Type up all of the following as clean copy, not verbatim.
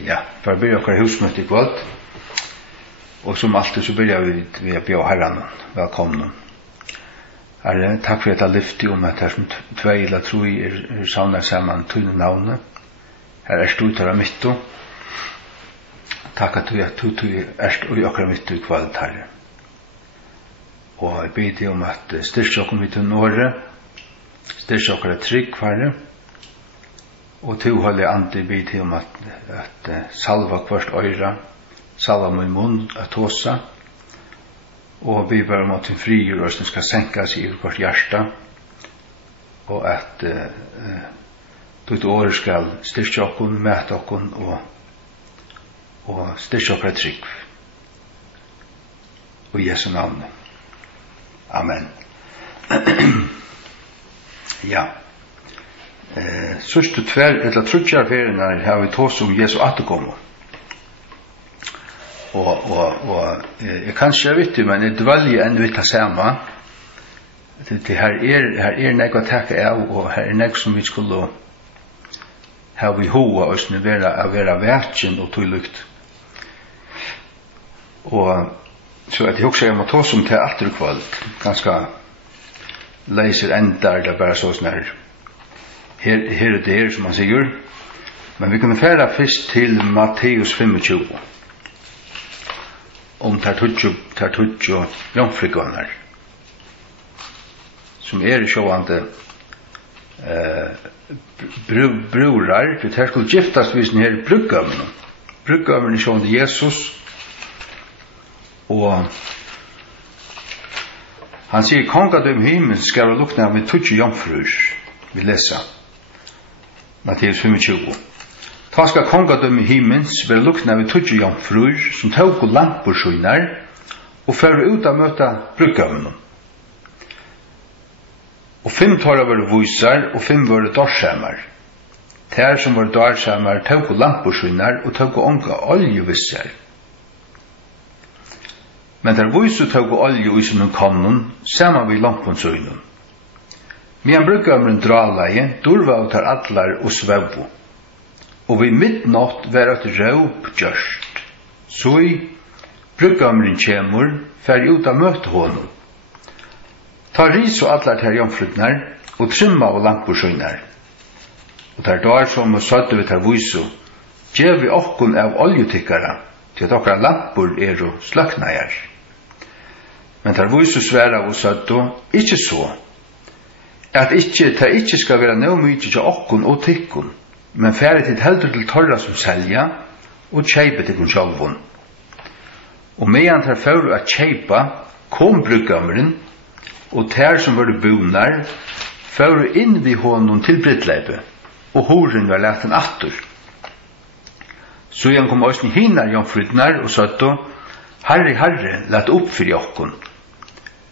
Ja, for å begynne okkar husmøte I kvöld. Og som alltid så begynner vi ved å bjøre herren. Velkommen. Herre, takk for at jeg lyfter om at her som tvei eller tro savner sammen tunne navnet. Her er stort her mitto. Takk at du er i okkar mitto I kvöld, Herre. Og jeg ber om at styrke okkar mitt til Norge, styrke okkar trygg, Herre. Og toholdig ande ber om at salva hvert øyre, salva min munn, at tåsa, og vi bare om at en frigjørelsen skal senkes I hvert hjärsta, og at ditt året skal styrke okkon, møte okkon, og styrke okkar trygg. Og I Jesu navn. Amen. Ja. Sørste eller trutjar ferien har vi tås om Jesu attekomo. Og jeg kanskje vet det, men jeg dvalger enn vidt det samme. Her nek å takke av, og her nek som vi skulle ha vi hoa oss å være verken og tullukt. Og så at jeg også jeg må tås om til atterkvald, ganske leiser endar, det bare så sånn her. Her det som man sier. Men vi kan fære først til Matteus 25. Om tartutjo jomfrikonar. Som sjåvande brurar, for her skulle giftast vis den her bruggøvnen. Bruggøvnen sjåvande Jesus. Og han sier, kongadøm himmel skal lukna med tutjo jomfrur. Vi leser. Matteus 25. Ta skal kongadømme himmels være lukna ved tutsi jomfrur som tåg og lampur skynar og fører ut av møta bruggøvnen. Og 5 tåra var vysar og 5 var dorskjemar. Ter som var dorskjemar tåg og lampur skynar og tåg og onka oljevissar. Men der vysu tåg og olje i sin kannon saman vi lampun skynar. Men bruggøvnen dralaie, durva og tar atlar og svevu. Og vi midnatt var et råp gjørst. Så I bruggøvnen kjemur, fer ut av møte honom. Ta ris og atlar til jomfrutnar, og trimma av lampursøynar. Og tar dar som og søtte vi tar vysu, gjev vi okkon av oljutikkara, til at okkara lampur og sløknajar. Men tar vysu sværa og søtte, ikkje så, at ikkje skal være noe mykje til okkon og tikkon, men færre til heldur til torra som selja, og kjeipe tikkon sjálvun. Og medan tar fyrir at kjeipa, kom bruggøveren, og ter som var bunar, fyrir inn vi honom til brittleipe, og horen var leten attur. Så igjen kom òsni hinar jomfrutnar, og søtto, Herre, let opp fyrir okkon.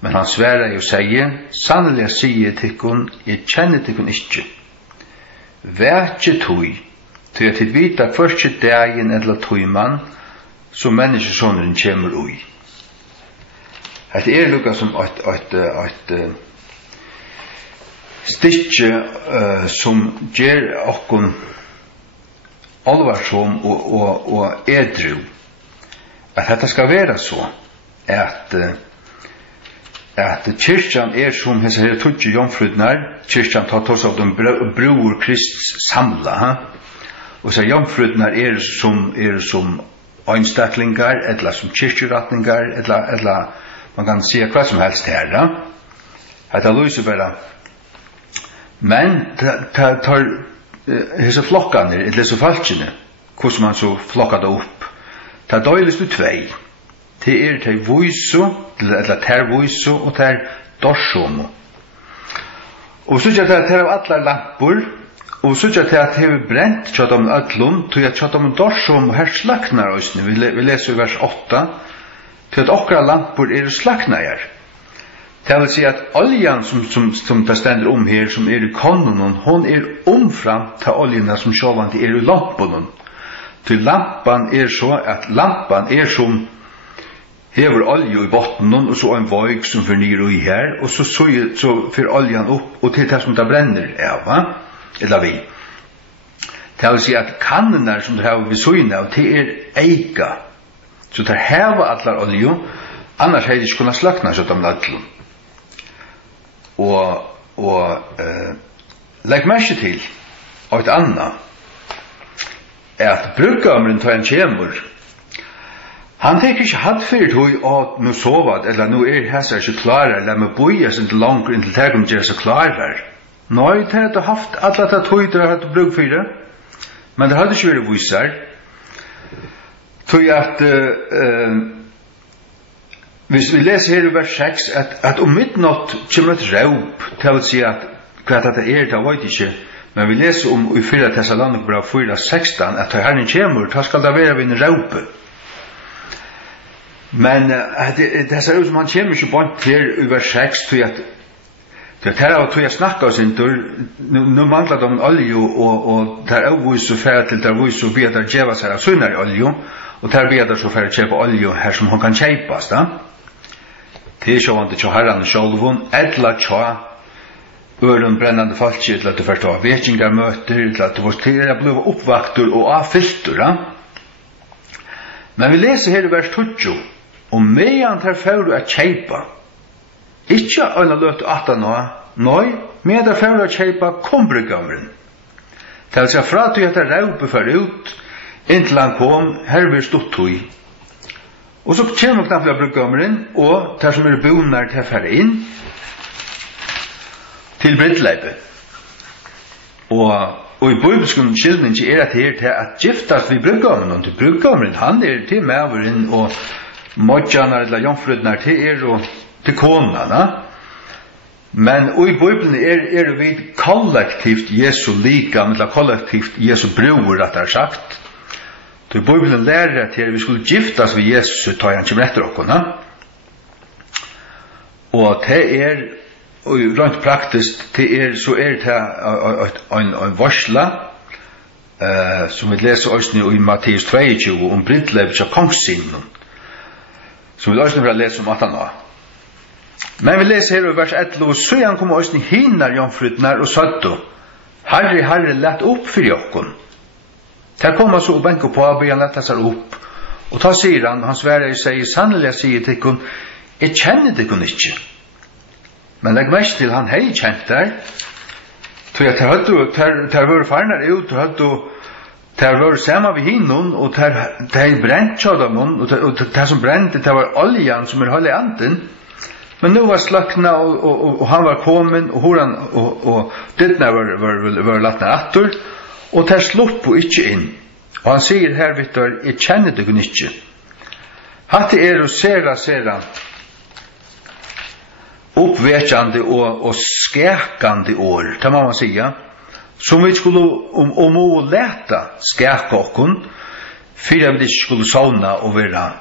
Men han sværa og sier, sannelig sier tikkun, jeg kjenner tikkun ikkje. Vætje tui, til at vita først dagen eller tuiman, som menneskesåneren kjemur ui. Det lukka som et stikje som gjer okkon alvarsom og edru. At dette skal være så, at kyrkjan som hese her tutsi jomfrutnar, kyrkjan tar tås av de bror Krist samla, og så jomfrutnar som einstaklingar, eller som kyrkjuratningar, eller man kan si hva som helst her, det lyser bare. Men tar hese flokkane, eller så falskene, hvordan man så flokka det opp, det døyles du tvei, til til vysu, eller ter vysu, og ter dorsomo. Og så er det av atlar lampur, og så er det at det brent tjadam öllum, til at tjadam dorsomo her slaknar òsne, vi leser i vers 8, til at okra lampur slaknajar. Det vil si at oljan som det stender her, som i konnonen, hon omfram til oljena som sjåvand i lampunen. Til lampan så at lampan som hever olje i botten, og så en vøyk som fornyr i her, og så fyrer oljan opp, og til det som det brenner av, eller vi. Det vil si at kanner som det har vi søgnet av, det eika. Så det heva allar olje, annars hei de ikke kunnet slakna så de ladlum. Legg merke til, og et annet, at bruggamren tar en kjemur, han tenker ikke hatt fyrir tog at nu sovad, eller nu hessa ikke klar, eller med boia sin til langt inntil det kommer gjøre seg klar her. Nei, det har haft alle det tog det har hatt brug fyrir, men det hadde ikke vært visar. Tog at hvis vi leser her i vers 6, at om midnatt kommer et raup, det vil si at hva det det vet ikke, men vi leser om i 4 Thessalonika 4:16, at Herren kommer, da skal det være ved en raupe. Men det ser ut som han kommer ikke bort til i vers 6, til at det her av tog jeg snakket oss inn, nå mangler de en olje, og det er også så færre til det er også så ber det djeva seg av sunner i olje, og der ber det så færre kjøpe olje her som han kan kjøpes, da. Det er sjående til herren sjålvun, etla tja, øren brennende falskje, til at du først har vekingarmøter, til at du først til å bli oppvakter og avfylter, da. Men vi leser her i vers 20, og medan tar fører å kjøpe, ikke øyne løt 18 år, nei, med der fører å kjøpe kombruggamren. Det vil si fra til at det raupe fører ut, inntil han kom, her vil stått tog. Og så kommer knappt fra bruggamren, og der som bonar til å fære inn, til brittleipe. Og i bibelskolen skildringen at det til at giftas vi bruggamren, og til bruggamren, han til maveren, og modjanar eller jomfrudnar til og til konana. Men og i Bibelen vi kollektivt Jesu lika, eller kollektivt Jesu bror, at det sagt. Så i Bibelen lærer til vi skulle giftas ved Jesus, ta han kommer etter okkona. Og det og rent praktisk, så det en varsla, som vi leser også i Matteus 22, om brittlev til kongssinnen, som vi også vil lese om 18 år. Men vi leser her i vers 11, og så han kom også hinnar jomfrutnar og søtto, Herre, lett opp for jokkon. Der kom han så og benker på, og han lette seg opp, og da sier han sverre seg, sannelig sier til henne, jeg kjenner det henne ikke. Men legg mest til han hei kjent der, til at der var farnar ut, der var sammen ved hinnon, og der brent kjødamon, og der som brente, det var oljan som holdt i anden. Men nu var slakna, og han var kommet, og horan, og dittna var lattna attur, og der slupp og ikke inn. Og han sier her, Vittor, jeg kjenner det ikke. Hatt å sera, oppvekjande og skækande år, det må man säga, som vi skulle om å leta skæka okkon, for at vi ikke skulle sovna og være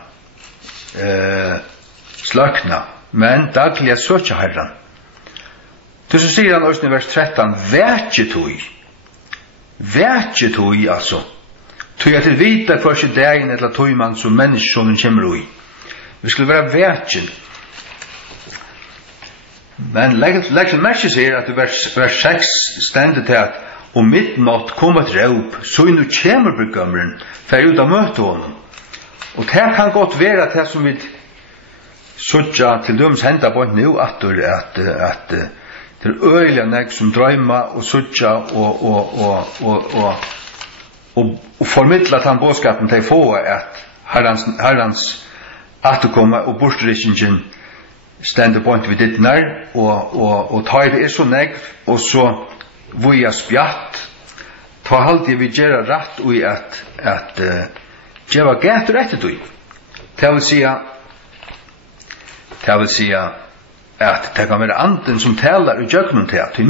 slakna, men daglig søkja herran. Så sier han også i vers 13, Vætjetui, altså. Tui at det vita for seg dagen eller tui man som menneskjonen kommer ui. Vi skulle være vætjen. Men legg til merke sier at i vers 6 stendet til at om midnatt kom et raup, så nu kommer bruggamren for ut av møte honom. Og det kan godt være det som vi suttja til døms henda på nå at det øyla nek som drøyma og suttja og formidla den bådskapen til få at herrans atterkomma og bortrykningen stendet på vi ditt nær og ta det så nek og så vuja spjatt ta halvt vi gjerra rett og at gjeva gæt rettet ui det vil si at det kan være anden som taler i jøgnen til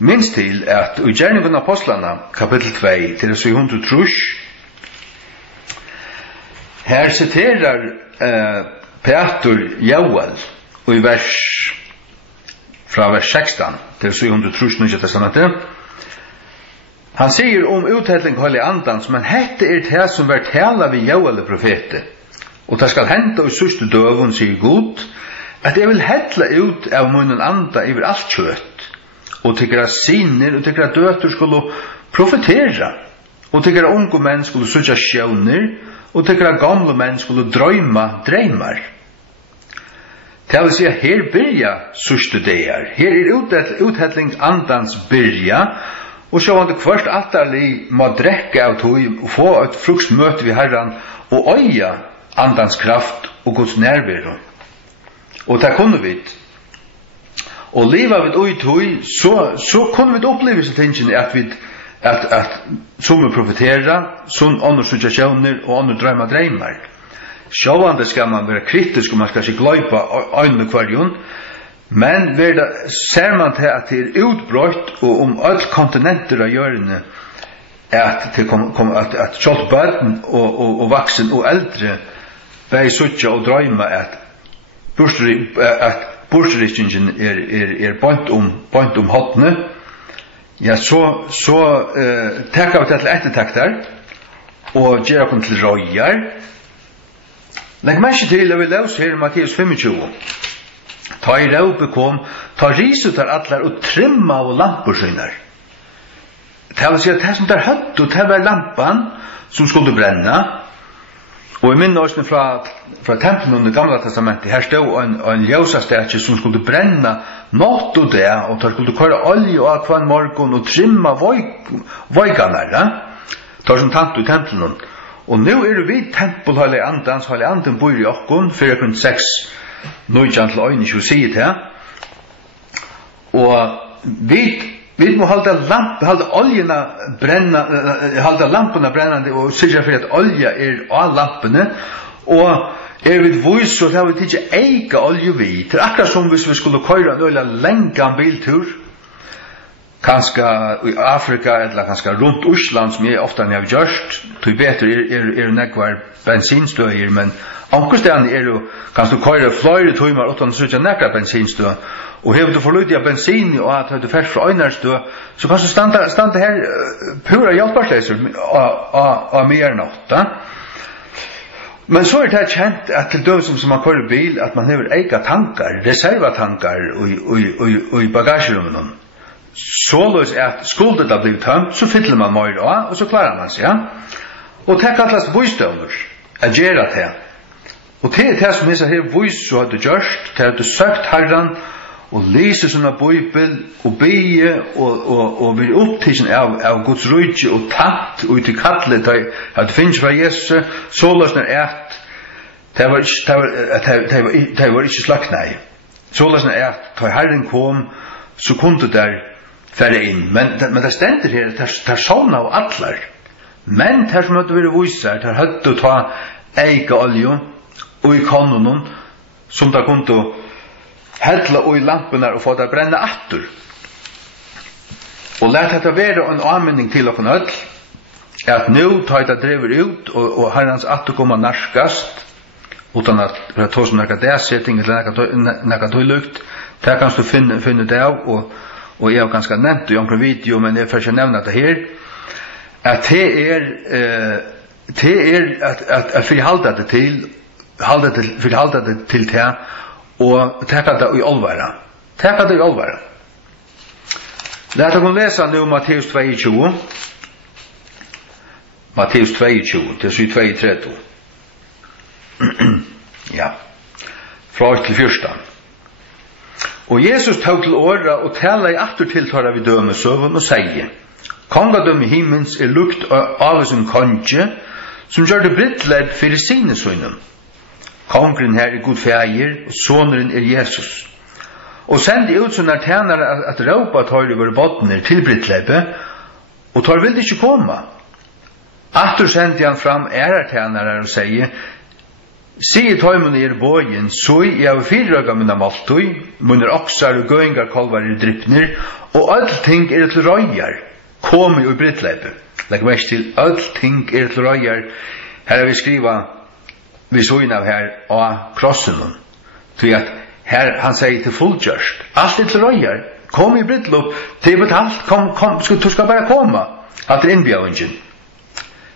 minst til at i gjerningen av apostlene kapittel 2 til 700 her citerar Peter Joel og i fra vers 16 til 700 Nye testamentet han sier om uthelling av Hellige Andans men hette det som var tala ved Joel profete og det skal hente i sørste døven, sier God, at jeg vil helle ut av munnen anda over alt kjøtt, og tykkara sinner, og tykkara døtter skulle profetera, og tykkara unge menn skulle søkja sjøvner, og tykkara gamle menn skulle drøyma dreymar. Det vil si at her byrja sørste deir. Her uthetling andans byrja, og så var det kvart atterlig må drekke av tog og få et fruktmøte ved Herren og øya andans kraft og Guds nærvero. Og det kunne vi. Og livet vi ui tog, så kunne vi oppleve seg tingene at som vi profeterer, som andre situasjoner og andre dreymar. Sjåvande skal man være kritisk, og man skal ikke gløypa øynene kvarjon, men ser man til at det utbrøtt, og alle kontinenter av gjørende, at kjolt bøten og vaksen og eldre bei suttja og drøyma at bursrikkingen bønt hotne, ja, så tekka vi til ettertakter, og gjør oss til røyjar. Legg mærke til, vi løs her i Matteus 25. Ta i råpe kom, ta riset der atler og trimma av lampersynar. Det vil si at det som der høtt, og det var lampan som skulle brenne. Og i minne årsene fra tempelen under Gamla testamentet, her stod en ljøsastetje som skulle brenne natt og det, og der skulle køre olje og akvann morgen og trimma vøyganar. Det var som tant i tempelen. Og nå vi tempelhøylig andans, høylig anden bor i okkon, 4.6, nøyjan til øyne 20 sier til. Og vi må halda oljena brenna, halda lampene brennande, og sørge for at olja av lampene, og vi vis, så har vi ikke eika olje vi. Det akkurat som hvis vi skulle køyre en øyla lengan biltur, kanskje i Afrika, eller kanskje rundt Osland, som jeg ofte har gjort, til bedre nekvar bensinstøyer, men ankerstene jo, kanskje du køyre flere timer uten å søke nekvar bensinstøy, og hever du forlydig av bensin, og at du først fra øynarstøy, så kanskje stande her pura hjelpersleser av mer natt. Men så det kjent at til død som man køyrer bil, at man hever eika tankar, reservatankar i bagasjerummen. Såløs at skuldet har blivit tømt, så fyller man mer av, og så klarer man seg. Ja? Og det kallas vøystøvner, at gjøre det. Og det det som er her vøys, så har du gjørst, det har du søkt Herren, og leser sånne bøybel, og bygge, og blir opptidsen av Guds rydde, og tatt, og til kattelet, at det finnes fra Jesus, såløs at det var ikke slakt, nei. Såløs at da Herren kom, så kunne der færre inn. Men det stender her, det er sånn av atler. Men det som hadde vært viser, det hadde å ta eika olje, og i kanonen, som det kunne hedla og i lampene, og få det brenne atter. Og let dette være en anmenning til åkken ødel, at nå tar det drever ut, og herrens atter kommer narskast, utan at det er to som nekka dæsetting, eller nekka tøylukt, det kan du finne det av, og jeg har ganske nevnt det i omkring video, men jeg får ikke nevne det her, at det at frihalda det til det, og tekka det i olvara. Tekka det i olvara. Låt oss lese nå Matteus 22. Matteus 22, til 22-30. Ja. Fra 8-14. Og Jesus tog til åra og tala i atter tiltara vi dømesøven og sier, kongadømme himmels lukt av sin konge, som gjør det brittledd for sine sønnen. Kongren her er god feir, og soneren er Jesus. Og sendte ut sånne tjenere at råpa tar over bottner til brittledde, og tar vil ikke komme. Atter sendte han fram tjenere og sier, Sige tøymen bøyen, så jeg av fyrrøga minna maltøy, munner oksar og gøyngar kolvar drippner, og alt ting til røyjar, kom i brittleipe. Legg mest til, alt ting til røyjar. Her har vi skriva, vi så inn av her, av krossen, til at her han sier til fullgjørst, alt til røyjar, kom i brittleipe, til betalt, kom, du skal bare komme, at det innbjøringen.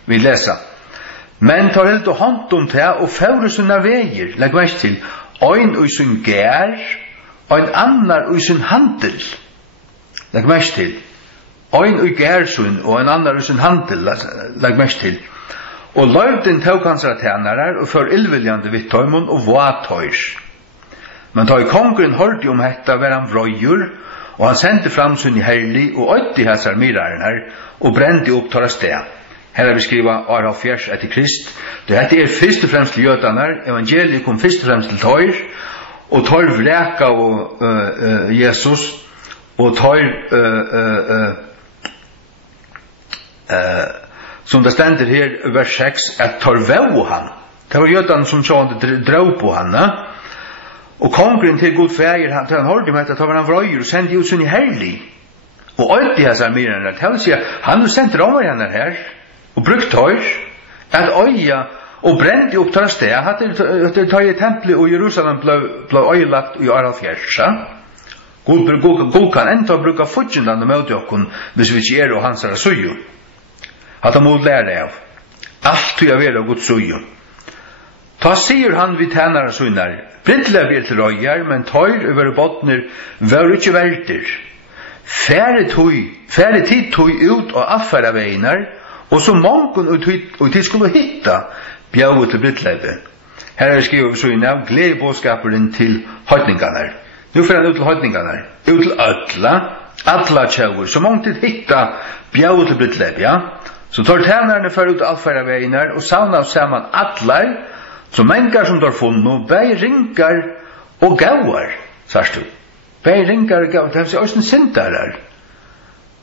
Vi leser, men tar helt og hånd om det, og fører sånne veier, legg mest til, ein og sin gær, og en annar og sin handel. Legg mest til. Ein og gærsun og en annar sin handel, legg mest til. Og løyvden tåg hans tjenarar og for illviljande vittøymon og vatøyr. Men da kongen hørte om hetta var han vrøyur, og han sendte fram sin herlig og øyde hæsar miraren her, og brente opp tåra sted. Her er beskriva Araf Fjers etter Krist. Det er først og fremst til jødanar, evangeliet kom først og fremst til tøyr, og tøyr vreka og Jesus, og tøyr som det stender her vers 6, at tøyr vau han. Det var jødan som sånn drøv på han, og kongren til god feir, han hørte om at var han vrøyer og sendte ut sin herlig, og øyde hæsar miraren her. Det vil si at han har sendt romarjannar her, og brukt tøyr, at øya, og brente opp tøyr sted, at det tøy tempelet og Jerusalem ble øyelagt i Araf Fjersa. God kan enda bruka fudgjendane med okkon, hvis vi ikke og hans er suju. At han må lære av. Alt tøy av er av god suju. Ta sier han vi tænare sunar, Brittlev er til røyjar, men tøyr over botner var ikke velder. Fære tid tøy ut og affæra veinar, og så mongen og tid skulle hitta bjau til Brittlev. Her er skrivet så inn av gledebåskaperen til høytningarna. Nu får han ut til høytningarna, ut til alla tjauer, så mongen tid hitta bjau til Brittlev, ja. Så tar tænarne for ut affæra veinar, og savna saman allar, så mengar som tar funnet, bei ringar og gauar, sørst du. Bei ringar og gauar, det er også en sindarar.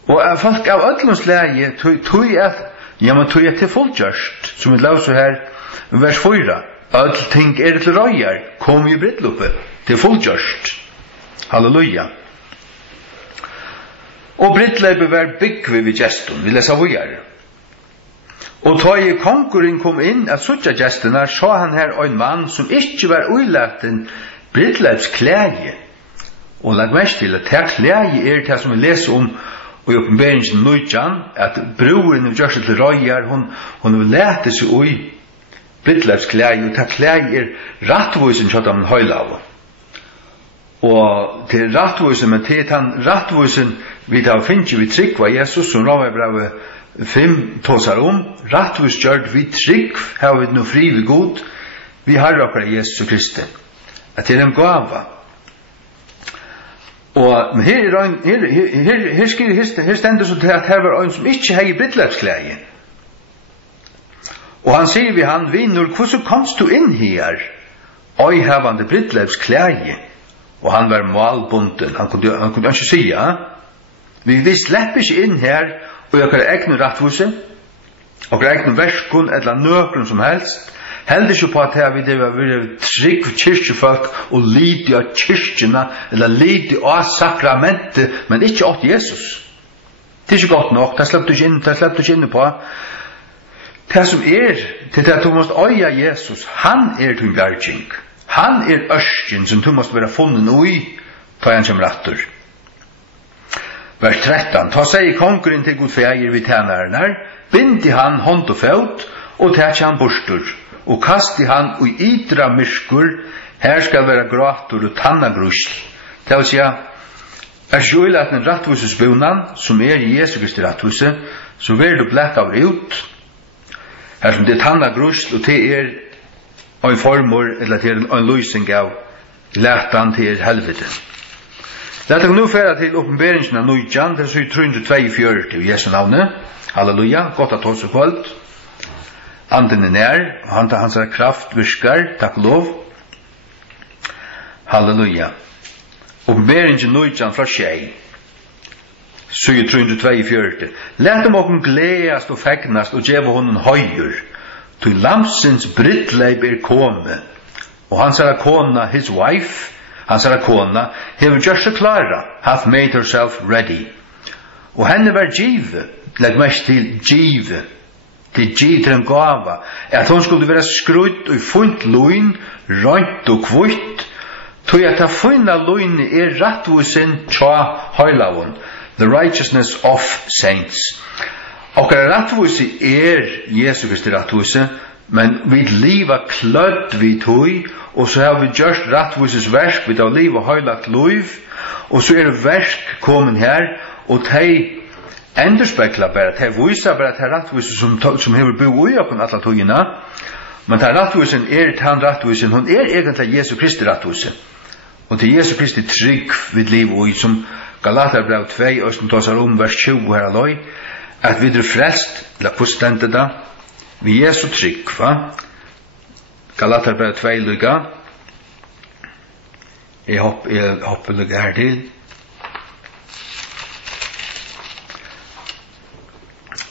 Og folk av öllums leie, tog at til fullgjørst, som vi lauser her, vers 4. Öll ting til røyar, kom i brittluppe, til fullgjørst. Halleluja. Og brittleipet var byggvi vid gestun, vi lesa vujar. Og da konkurren kom inn at suttja gestene, så han her en mann som ikke var uilagten Brittleivs klæge. Og lag mest til at her klæge det som vi leser om i oppenberingen nøytjan, at broren av Gjørsel til Røyar, hun vil lete seg ui Brittleivs klæge, og det klæge rattvoisen til dem høylav. Og til rattvoisen, men til han rattvoisen vi da finner vi trygg var Jesus, som Romerbrevet 5 tåsar rattvis gjørt vi trygg, har vi no fri vi god, vi har okkar Jesus Kristi. At det en gava. Og her stendur så til at her var en som ikke hei brittleivsklæge. Og han sier vi han, vinur, hvordan komst du inn her? Oi hevande brittleivsklæge. Og han var malbunden, han kunne ikke sige, vi slipper ikke inn her, og jeg kan egne rattvuse, og jeg egne verskun, eller nøkron som helst, heldig ikke på at vi var trygg kyrkjefolk, og lidi av kyrkjena, eller lidi av sakramentet, men ikke åt Jesus. Det er ikke godt nok, det slipper du ikke inn på. Det som til det at du måste øya Jesus, han din berging. Han ørsken som du måste være funnet ui, ta han som rattur. Vers 13. Ta seg konkurren til god feir vid tænaren her, bindi han hånd og føt, og tætja han borstur, og kasti han ui ydra myrskur, her skal være gratur og tannagrusl. Det vil sige, sjøyla at den rattvuses bunan, som Jesu Kristi rattvuse, så vil du blekk av ut, her som det tannagrusl, og det en formor, eller det en løysing av lætan til helvete. Låt oss nu færa til oppenberingen av Nøyjan, det er 342 i Jesu navne. Halleluja, godt at hos og kvalt. Anden nær, hans kraft virkar, takk lov. Halleluja. Oppenberingen av Nøyjan fra Tjei. 342. Låt dem okken gledast og fegnast og djeva honom høyur. Til lamsens brittleip komme. Og hans kona, his wife, hans kona, hever gjørst det klara, hath made herself ready. Og henne var give, legg mest til give, til en gava, at hon skulle være skrudd og funnt loin, rønt og kvitt, tog at ha funna loin rattvusen tja høylavun, the righteousness of saints. Og rattvuse Jesu Kristi rattvuse, men vi liva klødd vi tog, og så har vi gjørst rattvuses versk, vi har liva høylagt loiv, og så versk kommet her, og de enderspekler bare, de viser bare til rettvisen som hever bo i oppen alle togene, men den rettvisen den rettvisen, hun egentlig Jesu Kristi rettvisen. Og til Jesu Kristi trygg vid liv og som Galaterbrev 2, og som tar vers 20 her aloi, at vi frelst, eller hvordan stendte det, vi Jesu trygg, va? Galaterbrev 2 lykka, jeg hopper lykka her til.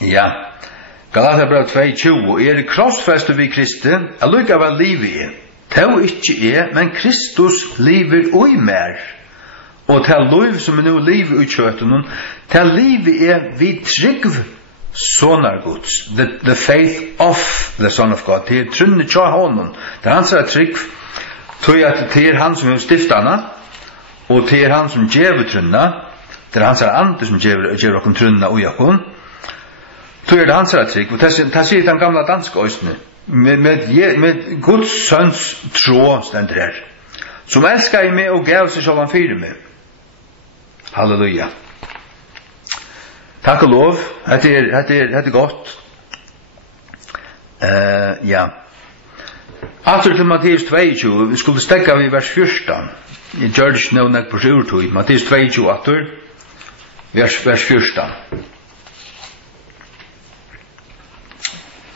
Ja, Galaterbrev 2:20, krossfestet vi Kristi, lykka var livet tau ikke men Kristus lever ui mer. Og til liv som nu lever i kjøtten, til livet vi trygg sonar Guds. The faith of the Son of God. Det trunnet tja honom. Det hans trygg, tog at det han som stiftana, og det han som djever trunna, det hans andre som djever okkur trunna ui okkur, tog det hans trygg, og det sier den gamla danske òsne, med Guds søns tråd stender her, som elskar i meg og gav seg sjålan fyre meg. Halleluja. Takk og lov, det er godt. Ja. Aftur til Matteus 22, vi skulle stekka vi vers 14. I George nevnek på sjurtui, Matteus 22, aftur, vers 14.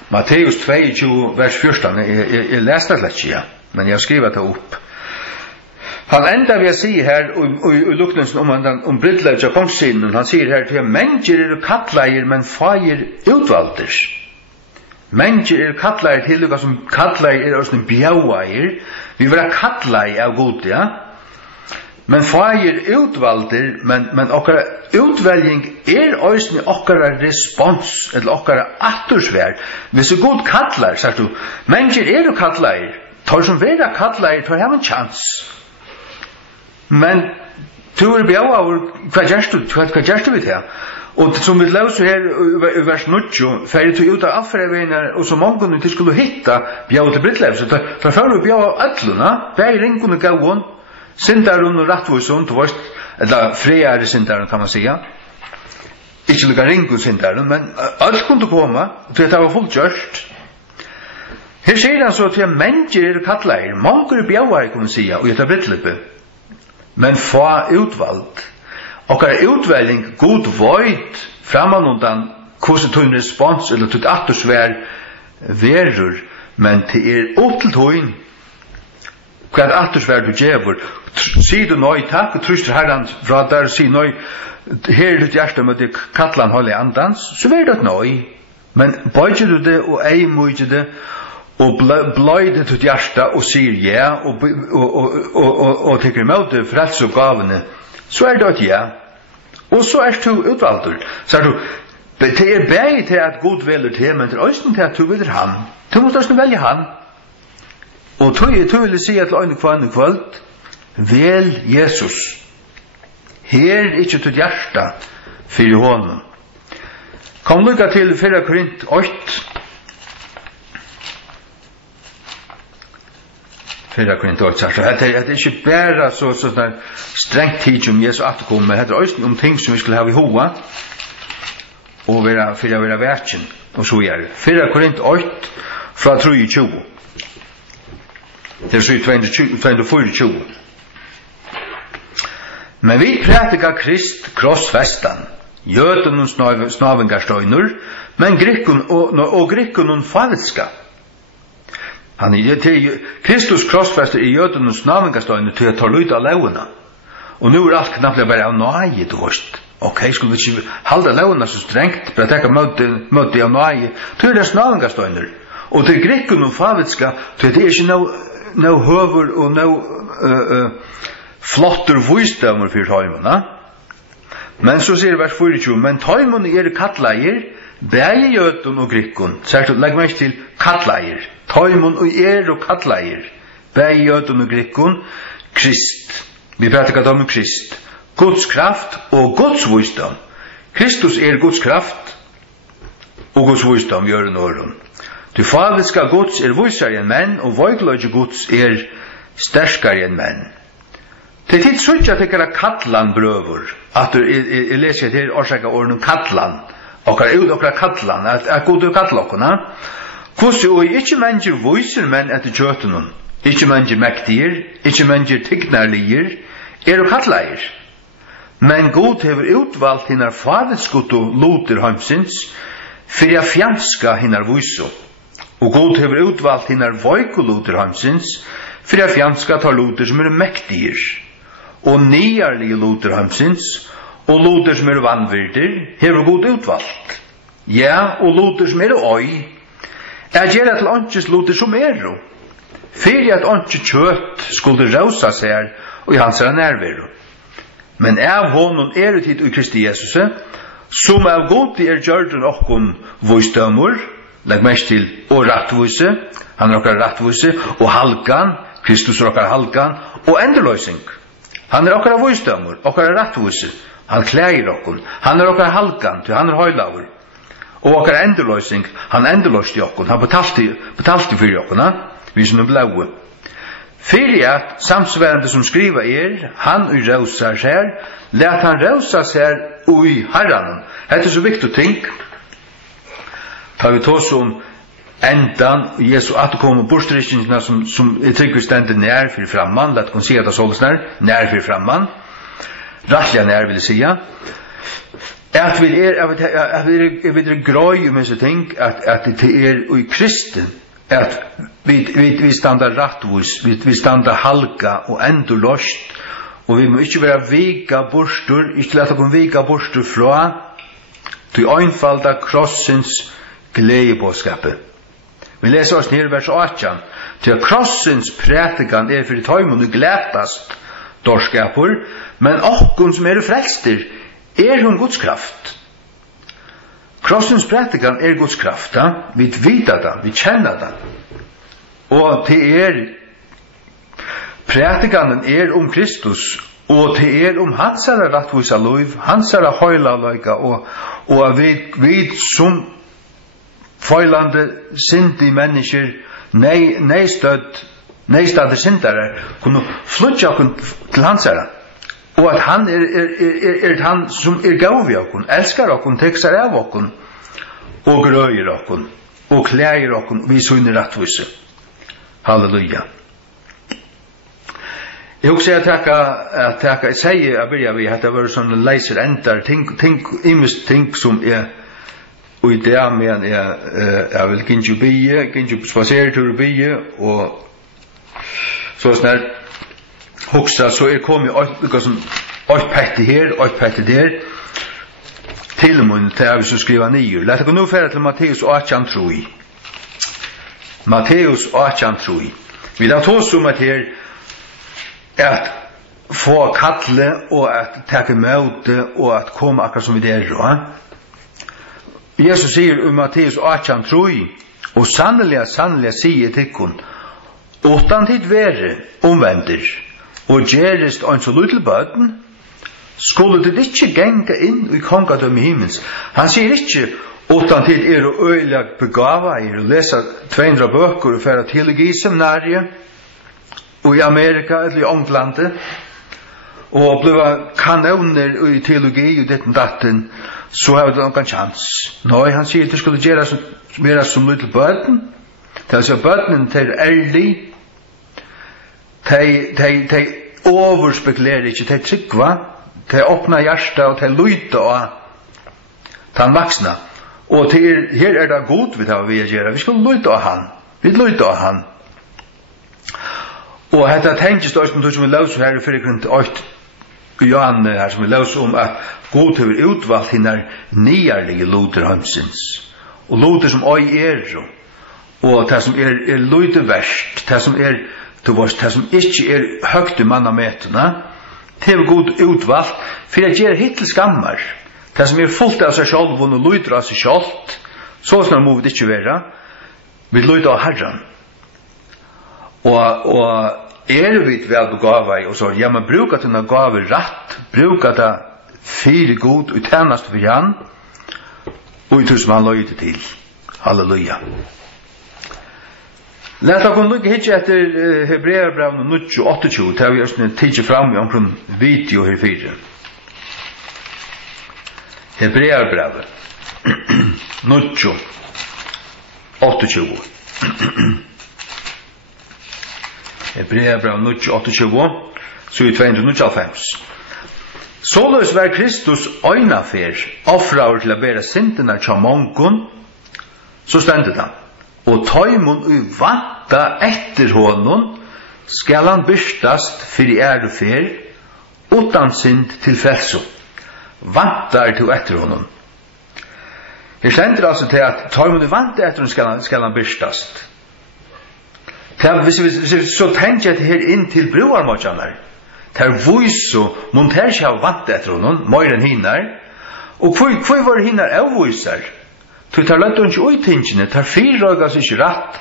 Matteus 22, vers 14, jeg leste det slett ikke, men jeg har skrivet det opp. Han enda vil si her, i luknelsen om brytlet av kongssiden, han sier her til mennesker kattleier, men fager utvalgter. Mennesker kattleier til lukka som kattleier også en bjaueier. Vi vil ha kattleier av god, ja. Men fager utvalgter, men okkara utvelging også okkara respons, eller okkara attorsvær. Hvis du god kattleier, sagt du, mennesker kattleier, tar som vera kattleier, tar hava en chans. Men du bjauer, hva gjørst du vidt her? Og som vi løser her i vers 9, ferdig til ut av affærevegner, og så mange ikke skulle hitta bjauer til Brittlev, så da fører vi bjauer ætluna, bæg ringene gavun, sindarun og rattvisen, eller freare sindarun kan man säga. Ikke lukka ringun sindarun, men alt kunne komme, til at det var fullt gjørst. Her sier han så til mennesker kattleir, mange bjauer kan man säga, og etter Brittlev, men få utvalgt. Okkar utvelding god void framan undan hvordan tog en respons eller tog attersvær verur, men til opp til togin hva attersvær du gjevur. Sier du nøy takk og truster herran fra der sier nøy her ditt hjerte med det kattlan holde andans, så er det nøy. Men bøyger du det og ei møyger det og bløyde til hjerte og sier ja og tykker imot det frelsoppgavene, så er det ja. Og så er du utvalgter. Så er du, det er bæg til at Gud velger til, men det er også til at du velger han. Du må også velge han. Og du vil si at øyne kveld, vel Jesus. Her er ikke til hjerte for hånden. Kom lukka til 4 Korint 8. 4 Korint 8, så det er ikke bare så strengt tid om Jesu atterkomme, men det er også om ting som vi skulle ha i hoa, og for å være verken, og så gjør det. 4 Korint 8, fra 23. Det er 224. Men vi prætika Krist krossfestan, jøden snavengarstøyner, men grikkun falska. Han er til Kristus krossfester i jødenes navngastøyne til å ta ut av lauene. Og nå er alt knapt bare av nøye, du vet. Ok, skulle vi ikke halde lauene så strengt, for å tenke møte av nøye, til deres navngastøyner. Og til grikken og favitska, til det er ikke noe høver og noe flotter vysdømmer for tøymene. Men så sier vers 24, men tøymene er kattleier, bæge jøden og grikken, særlig legg meg til kattleier. Tøymon og kattleier, bæg jøden og grikkun, Krist. Vi prater om Krist. Guds kraft og Guds visdom. Kristus er Guds kraft og Guds visdom, gjør en åren. Du faviska Guds er visare enn menn, og vøygløyge Guds er sterskare enn menn. Det tid suttja tykkara kallan brøver. At du leser til orsaka ordenen kallan. Okkara kallan. At god du kalla okkona. Hvordan og ikkje mennesker voiser menn etter kjøtenen. Ikkje mennesker mektiger. Ikkje mennesker tignarliger. Og kallair. Men god hever utvalgt hinnar fadenskutto loter heimsins. Fyrir a fjanska hinnar voiso. Og god hever utvalgt hinnar voikoloter heimsins. Fyrir a fjanska tar loter som mektiger. Og niarlige loter heimsins, og loter som vanvirder, hever god utvalgt. Ja, og loter som oi. Jeg gjør til åndsjes loter som Fyrir at åndsje kjøtt skulle rausa seg og i hans nærværo. Men av honom tid i Kristi Jesus, som av god gjørden okkon voisdømur, legg mest til og rattvise, han okkar rattvise, og halkan, Kristus okkar halkan, og endeløysing. Han okkara voisdømur, okkara rattvise, han klægir okkon, han okkara halkan, til han høylaver. Og okkara endeløysing, han endeløyste okkon, han betalte fyrir okkon, vi som blaue. Fyrir at samsværende som skriva han rausar seg, let han rausa seg ui herran. Hette så viktig ting. Ta vi tås om endan, Jesu at kom borstrikkene som trykker stendet nær fyrir framman, let kon si at det såles nær fyrir framman, rattliga nær vil jeg sija, at vi grøy om disse ting, at det ui kristen, at vi standa rattvus, vi standa halka og endur lost, og vi må ikke være vika borstur, ikke leta kom vika borstur fra, til einfalda krossens gledebåskapet. Vi leser oss nere vers 18, til krossens prætikan fyrir tøymon og glætast dorskapur, men okkon som frelster, hun Guds kraft. Krossens prætikan Guds kraft, vi vita det, vi kjenner det. Og til prætikanen om Kristus, og til hans rattvisa liv, hans høyla løyga, og vi som feilande syndige mennesker, neistade syndare, kunne flytja okkur til hans og at han han som gav vi okkur, elskar okkur, teksar av okkur, og grøyer okkur, og klæger okkur, vi sunner rattvise. Halleluja. Jeg også at jeg sier, jeg begynner vi, at det var sånne leiser endar, ting som og i det men jeg vil gynge bie, gynge spaseretur bie, og så snart hoksa, så kommet åt petti her, åt petti der, til mun til jeg vil så skriva nyer. Lett jeg gå nå færre til Matteus 8:3. Matteus 8:3. Vi da tås om at her, at få kattle, og at takke møte, og at komme akkurat som vi der, Jesus sier Matteus 8:3, og sannelig sier tikkun, utan tid være omvendir, og gjerist en så lydel bøten, skulle det ikke genga inn i kongadømme himmels. Han sier ikke, utan tid å øylag begava, å lesa 200 bøker og færa teologi seminarie, og i Amerika eller i England, og bliva kanoner i teologi og ditten datten, så har vi noen chans. Nei, han sier at det skulle gjøre mer som lydel bøten, til å si bøtenen til ærlig, de overspekulerer ikke, de tryggva, de åpna hjärsta og de lyta og de vaksna. Og her det god vi tar vi gjøre, vi skal lyta av han, vi lyta av han. Og dette tenkes det også som vi løs her i fyrgrunn 8 Johan her som vi løs om at god har utvalgt hinnar niarlige loter hamsins. Og loter som oi og det som lyte verst, det som det som ikke høgt i mannametene, det god utvalgt, for jeg gjør hittil skammar. Det som fullt av seg selv, og lyter av seg selv, så snart må vi ikke være, vi lyter av Herren. Og vi vel begava, og så, ja, man brukar denne gave rett, brukar det fire god, og tjenest for han, og i tusen han løyte til. Halleluja. Lät oss lukka hitje etter Hebreerbrevet 9:28, det har vi just tidsi fram i omkring video her fyrir. Hebreerbrevet 9:28. Hebreerbrevet 9:28, så i 295. Således var Kristus øynafer, offraur til å bære syndene tja mongon, så stendet han. Og tøymon ui vanta etter honom, skal han byrstast fyrir ærefer, utan synd til frelso. Vantar til etter honom. Her stendet altså til at tøymon ui vanta etter honom skal han byrstast. Hvis vi så tenker jeg her inn til broarmåtjanar, ter vuiso monter av vant etter honom, mer enn hinnar, og hvor var hinnar avvuisar? Tu tar løtt og ikke uittingene, tar fyrrøygas ikke rett,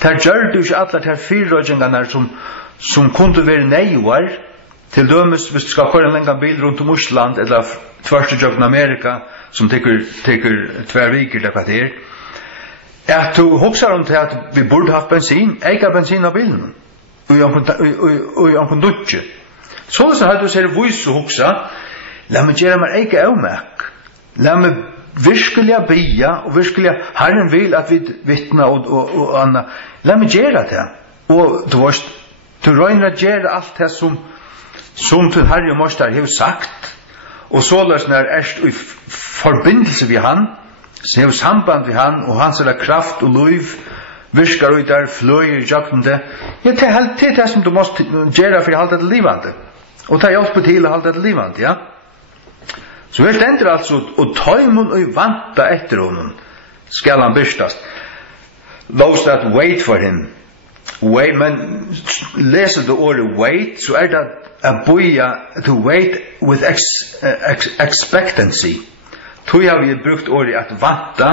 tar gjør du ikke alle tar fyrrøygingarna som kunne være neivar, til dømes hvis du skal køre en lengan bil rundt om Osland, eller tvers til Jøkken Amerika, som tekur tver viker til hva det er, at du hoksar om til at vi burde haft bensin, eikar bensin av bilen, og i omkring dutje. Så har du ser vois og hoksa, la meg gjøre meg eike avmek, la meg virkelig bia, og virkelig Herren vil at vi vittna og anna, la meg gjøre det, og du røyner at gjøre alt det som til Herre og Mostar har sagt, og så løsner erst i forbindelse vi han, så har samband vi han, og hans er kraft og liv, virkar ut der, fløyer i jakten det, ja, det er det som du måste gjøre for å holde det livande. Og det hjelper til å holde det livande, ja. Så her stender altså, og tøymon og vanta etter honom, skal han byrstast. Those that wait for him. Wait, men leser du ordet wait, så er det a boya to wait with expectancy. Tog har vi brukt ordet at vanta,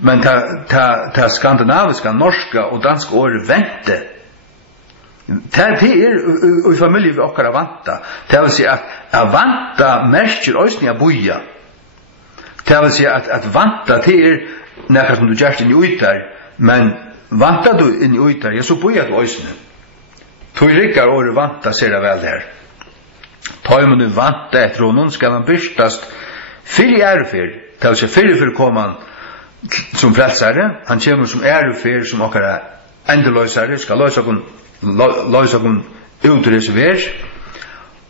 men ta skandinaviska, norska og danska ordet vente. Det i familie vi okkar vanta. Det vil si at vanta merker òsning a boja. Det vil si at vanta det nekka som du gjerst inn i uitar, men vanta du inn i uitar, ja, så boja du òsning. Tog rikkar året vanta ser det vel her. Tøymon du vanta etter honom skal han byrstast fyrir ærefer, det vil si fyrir koman som frelsare, han kommer som ærefer som okkar endeløysare, skal løysa okkur utreserver,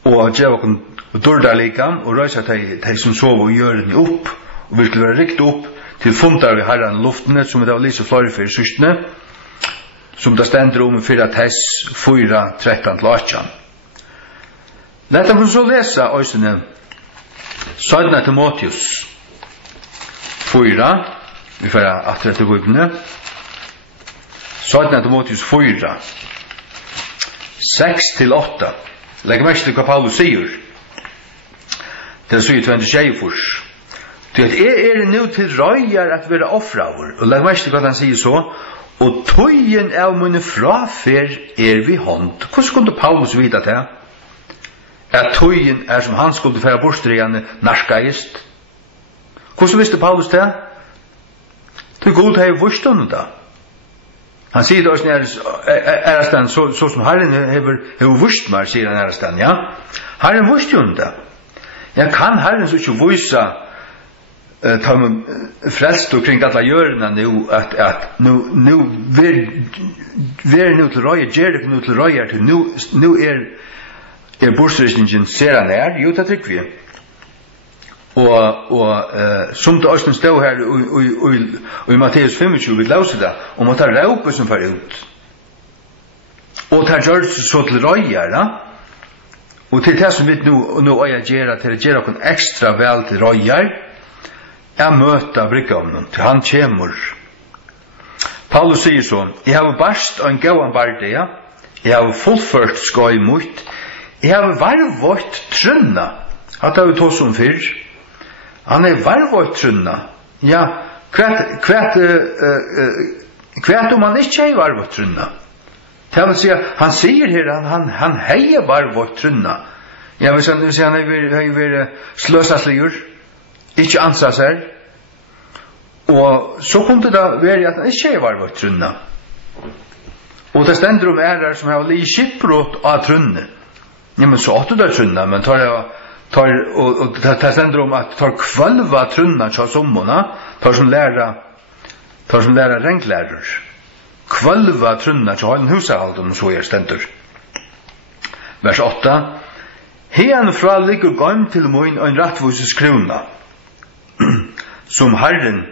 og gjeva okkur dårdalikam, og røysa de som sover og gjør den opp, og virkelig være rikt opp til fundar vi herran luftene, som vi da lyser flere fyrir systene, som da stender om 4:13-18. Lett oss så lesa òsene 17. Timotheus 4, vi får atter etter bøybene, 17. Timotheus 4, 6-8. Legg mest til hva Paulus sier. Det sier 26 først. Til at jeg nu til røyer at være offraver. Og legg mest til hva han sier så. Og tøyen av mine frafer vi hånd. Hvordan skulle Paulus vite det? At tøyen som han skulle fære bortstregene narskaist. Hvordan visste Paulus det? Til god har jeg vurst under det. Han sier det også ærestan, så som Herren hever vurst meg, sier han ærestan, ja. Herren vurst jo under det. Ja, kan Herren så ikke vursa ta med frelst og kring alle hjørene nu, at nu vi nu til røyer, gjør det nu til røyer, til nu bortstrekningen ser han jo, det trykker vi. Og som det også stod her i Matteus 25, vi lauser det, om at det er raupe som fer ut. Og det gjør så til røyer, da. Og til det som vi nå gjør, til å gjøre noen ekstra vel til røyer, jeg møter bryggamnen, til han kommer. Paulus sier så, jeg har barst og en gauan barde, ja. Jeg har fullført skoj mot, jeg har varvått trunna, at det har vi tås om fyrr. Han varvått trunna, ja, kvært om han ikke er varvått trunna. Det vil si, han sier her, han heier varvått trunna. Ja, hvis han har vært sløsasligur, ikke ansas her, og så kom det da være at han ikke er varvått trunna. Og det stender om ærer som har li skipbrott av trunne. Ja, men så åtte det trunne, men og det stender om at tar kvalva trunna tja sommona, tar som lærer renklærer. Kvalva trunna tja halden husahaldun, så stendur. Vers 8. Hean fra ligger gaim til moin ein rattvises krona, som Herren,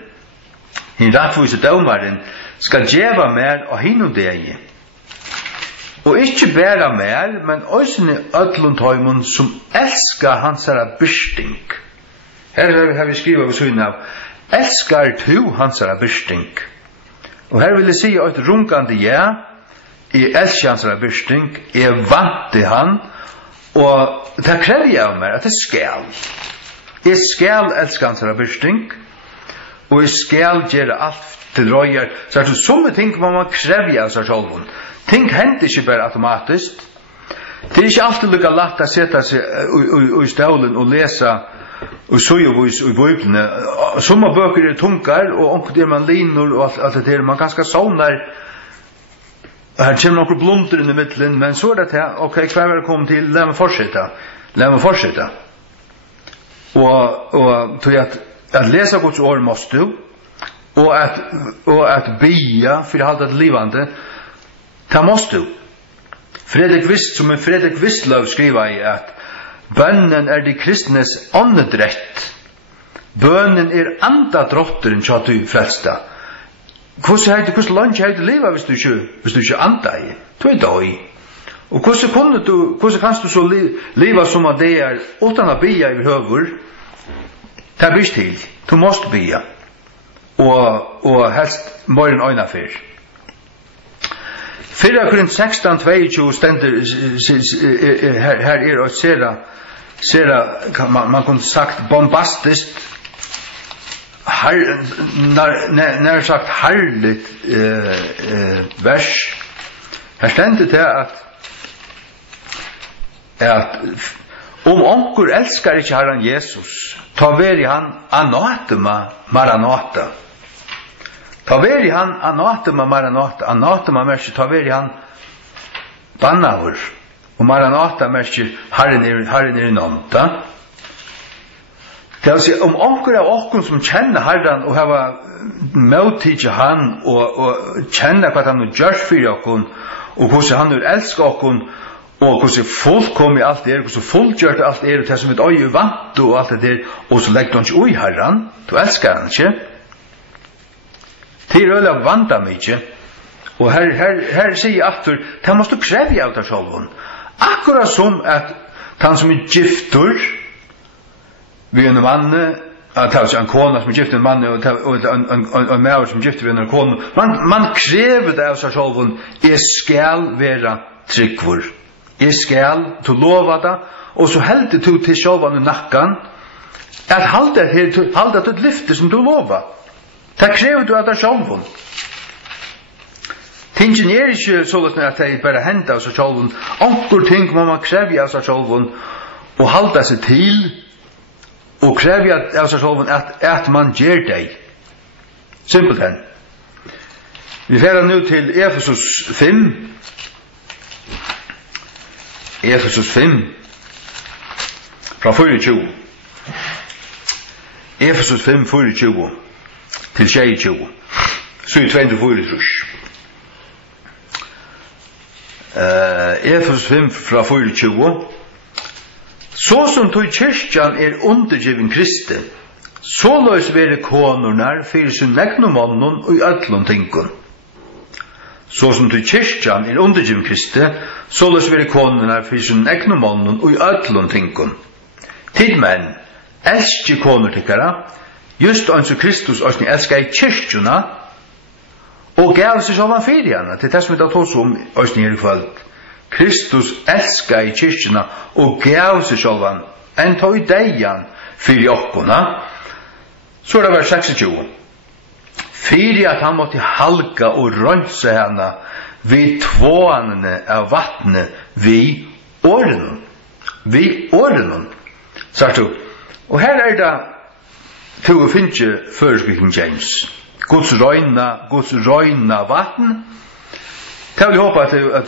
hin rattvise dømaren, skal djeva mer av hinu degi. Og ikkje bæra mer, men òsne ödlund tøymon som elskar hansara byrsting. Her har vi skriva ved søgn av, elskar tu hansara byrsting. Og her vil jeg si at rungande ja, jeg elskar hansara byrsting, jeg vant til han, og det krever jeg av meg at det skal. Jeg skal elskar hansara byrsting, og jeg skal gjøre alt til røyer. Så er det somme ting man krever av seg sjálfun. Ting hender ikke bare automatisk. Det er ikke alltid lukka lagt å sette seg i stålen og lese og søyevis i bøyblene. Somme bøker er tungar, og onkel der man linor og alt det der. Man ganske sånner. Her kommer noen blunter inn i middelen, men så er det til, ok, hva er det kommet til? La meg fortsette. Og til at lese Guds ord måste du, og at bia for alt det livande, det måste du. Fredrik Wistlöv skriver i at bønnen er de kristnes åndedrett. Bønnen er andadrotteren tja du frelsta. Hvordan langt har du livet hvis du ikke anda i? Du er døy. Og hvordan kan du så liva som at det er utan å bia i høver? Det er bist til. Du måste bia. Og helst morgen øyna fyr. 4 Korint 16:22 stender her er et sera man kunne sagt bombastisk nær sagt herligt vers. Her stender det at om onkur elskar ikkje Herren Jesus, ta veri han anatema maranata. Ta veri han anatema maranata. Anatema merker ta veri han bannavur. Og maranata merker Herren er nånta. Det vil si, om onkur av okkun som kjenner Herren og hava møttidje han og kjenner hva han har gjort for okkun og hvordan han har elsket okkun og hvordan fullkom i alt det hvordan fullgjørt alt det til som et øye vant og alt det der og så legger du ikke ui Herren du elsker han ikke til øyla vanda mykje og her sier jeg aftur det måste du kreve av deg sjálfun akkurat som at han som er giftur vi en mann att ha en kona som gifter en man och en mor som gifter en kona man kräver det av sig själv är skall vara tryggvor är skall till lova det och så helt det till själva nackan att hålla det lyfte som du lova det kräver du av dig själv tingen är inte så att det bara händer av sig själv onkel ting man kräver av sig själv och hålla sig till og krever av seg selv at man gjør deg. Simpelthen. Vi færer nå til Efesus 5. Efesus 5. Fra 24. Efesus 5, 24. Til 22. 22. Efesus 5 fra 24. Så som tog kyrkjan undergiven Kristi, så løs vere konornar fyrir sin egnu mannen og i öllum tingun. Så som tog kyrkjan undergiven Kristi, så løs vere konornar fyrir sin egnu mannen og i öllum tingun. Tid menn, elskje konor tikkara, just anså Kristus osni elskar i kyrkjuna, og gav seg sjåvan fyrir hana, til det som vi da tås om osni her i kvöld. Kristus elskar i kyrkjuna og gav seg sjálvan en tog i deian fyrir okkona. Så er det vers 26. Fyrir at han måtte halka og rønse hana vid tvåanene av vattne vid årenon. Vid årenon. Sagt du. Og her er det til å finne føreskrikken James. Guds røyna vatten Jag vill hoppa att du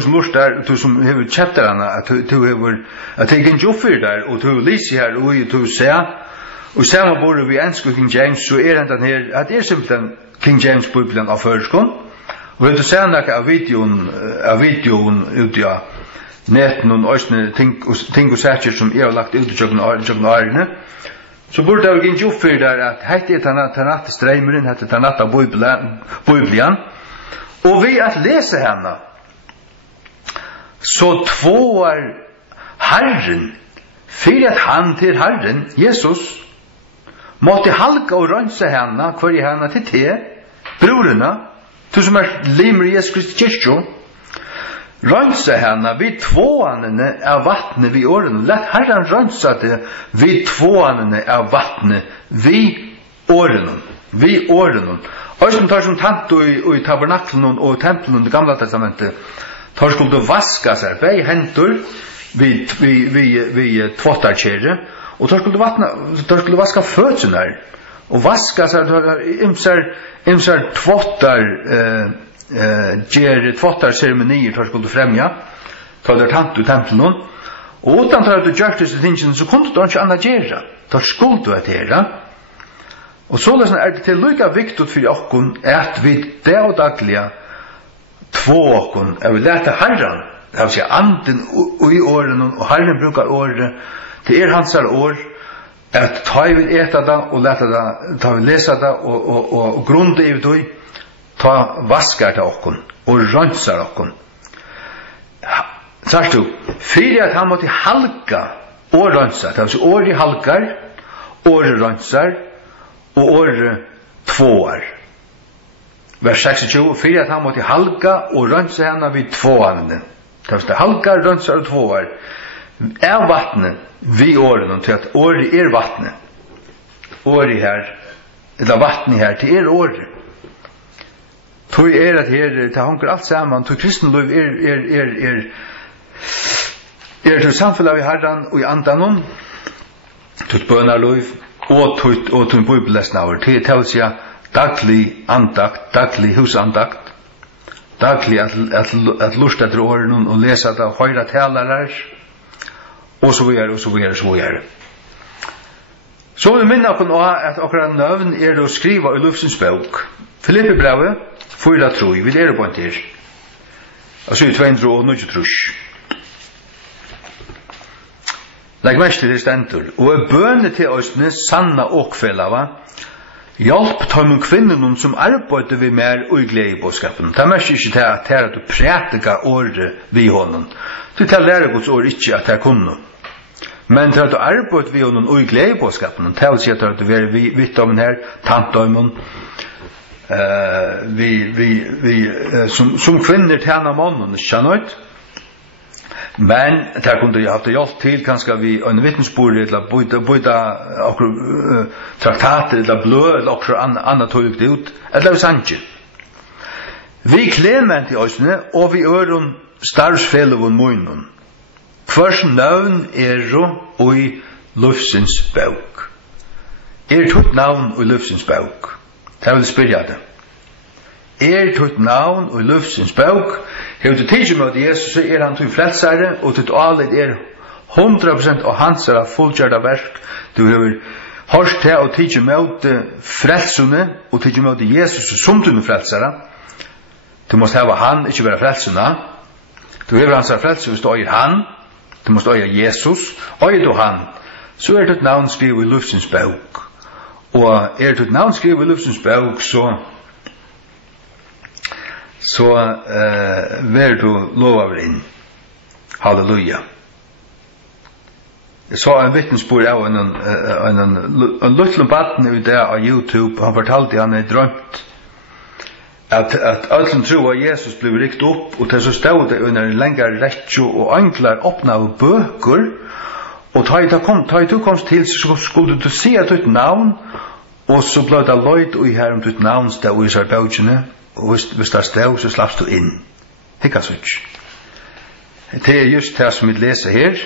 som lust där, du som har chapterna, att du har att det kan ju för där och du läser här och du ser och sen borde vi änska King James så är det här att det är simpelt King James bibeln av förskon. Och vill du se några videon ut ja net någon ösne ting och searcher som är lagt ut i joggen så borde det gå ju för där att heter tanat strömmen heter tanata bibeln. Och vi att läsa henne så tvåar Herren för att han till Herren Jesus måtte halka och rensa henne för i henne till te brorna du som limer Jesus Kristus kyrkjo rensa henne vid tvåanene av vattnet vid åren lätt Herren rensa det vid tvåanene av vattnet vid åren och som tar som tant i tabernaklen och templen i gamla testamentet tar skulle vaska sig bäj händer vid tvåttarkärre och tar skulle vaska fötterna och vaska sig imsar tvåttarceremonier tar skulle främja tar där tant i templen och utan tar du justice attention så kunde du inte annat göra tar skuld du att göra. Och så är det till lika viktigt för oss att vi det och dagliga två okon är vi lärta Herren det vill säga anden och i åren och Herren brukar året det är hans år att ta vi äta det och låta det ta vi läsa det och grunda i det ta vaskar det okon och rensar okon sagt du för att han måste halka och rensa det vill säga år i halkar år rensar och år tvåar. Vers 26, för att han måtte halka och rensa henne vid tvåarna. Det vill halka, rensa och tvåar. Är vattnet vid åren, till att år är vattnet. År är här, eller vattnet här, till er år. Tog är att här, det hanker allt samman, tog kristenlöv är till samfället i Herren och i andanon. Tog bönarlöv. Och tog bibelläsnaver till tälsja daglig andakt, daglig husandakt, daglig att lusta till åren och läsa det och höra talare och så vidare och så vidare och så vidare. Så vi minna på att akkurat növn är att skriva i Lufsens bok. Filippi brevet, 4:3, vi lærer på en til. Altså i 2:23. Legg mest til det stendur. Og bønne til ossne sanna åkfellava, hjelp tøymon kvinnene som arbeider vi mer og i gledebåskapen. Det er mest ikke til at du prætika året vi honom. Du til lære Guds år ikke at det kunne. Men til at du arbeider vi honom og i gledebåskapen, til å si at du er vitt om her, tantøymon, som kvinner tjänar mannen, känner men där kunde jag haft hjälp till kanske vi en vittnesbörd eller byta traktater eller blå eller också annat tog det ut eller sant. Vi Clement i ösne och vi öron starfsfällor och munnen. Kvars navn är i Lufsens bok. Tutt navn i Lufsens bok. Det vill spyrja det. Tutt navn i Lufsens bok. Hur du tidsar mot Jesus så han till frälsare och till allt 100% av hans fullgjorda verk. Du har hört det och tidsar mot frälsarna och tidsar mot Jesus som du frälsare. Du måste ha han, inte vara frälsarna. Du har hans frälsare, så är han. Du måste ha Jesus. Och du han, så är ditt navn skrivet i Lufsens bok. Och ditt navn skrivet i Lufsens bok så ver du lovar in. Halleluja. Jeg så en vittnesbord av en liten baden ut der av YouTube. Han fortalte han drømt at allen tro at Jesus blev rikt opp, og til så stod det under en lengre rettjo, og anklar åpna av bøker, og ta i du komst til, så skulle du si at ditt navn, og så ble det løyd og her om ditt navn stod i seg bøkene, og hvis det stod, så slaps du inn. Hikka så ikke. Det er just det som vi leser her,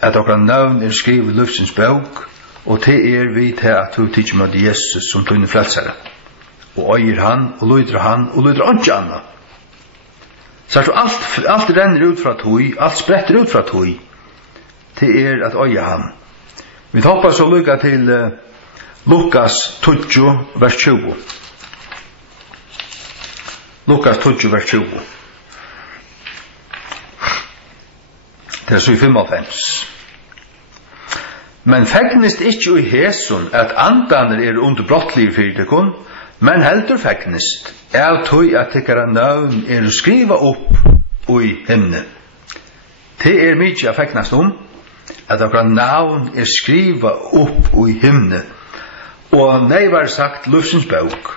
at dere navn skrivet i Lufsens bok, og det vi til at du tidser med Jesus som tog inn frelsere. Og øyer han, og lyder ikke annet. Så allt renner ut fra tog, allt spretter ut fra tog, til at øye han. Vi hoppas så lykka til Lukas 20, vers 20. Lukas 20, vers 20. Det så i 55. Men fegnist ikkje i hesun at andaner under brottlige fyrtekon, men heldur fegnist av tog at tykkara navn skriva opp i himne. Det mykje av fegnast at tykkara navn skriva opp i himne. Og nei var sagt lufsens bøk.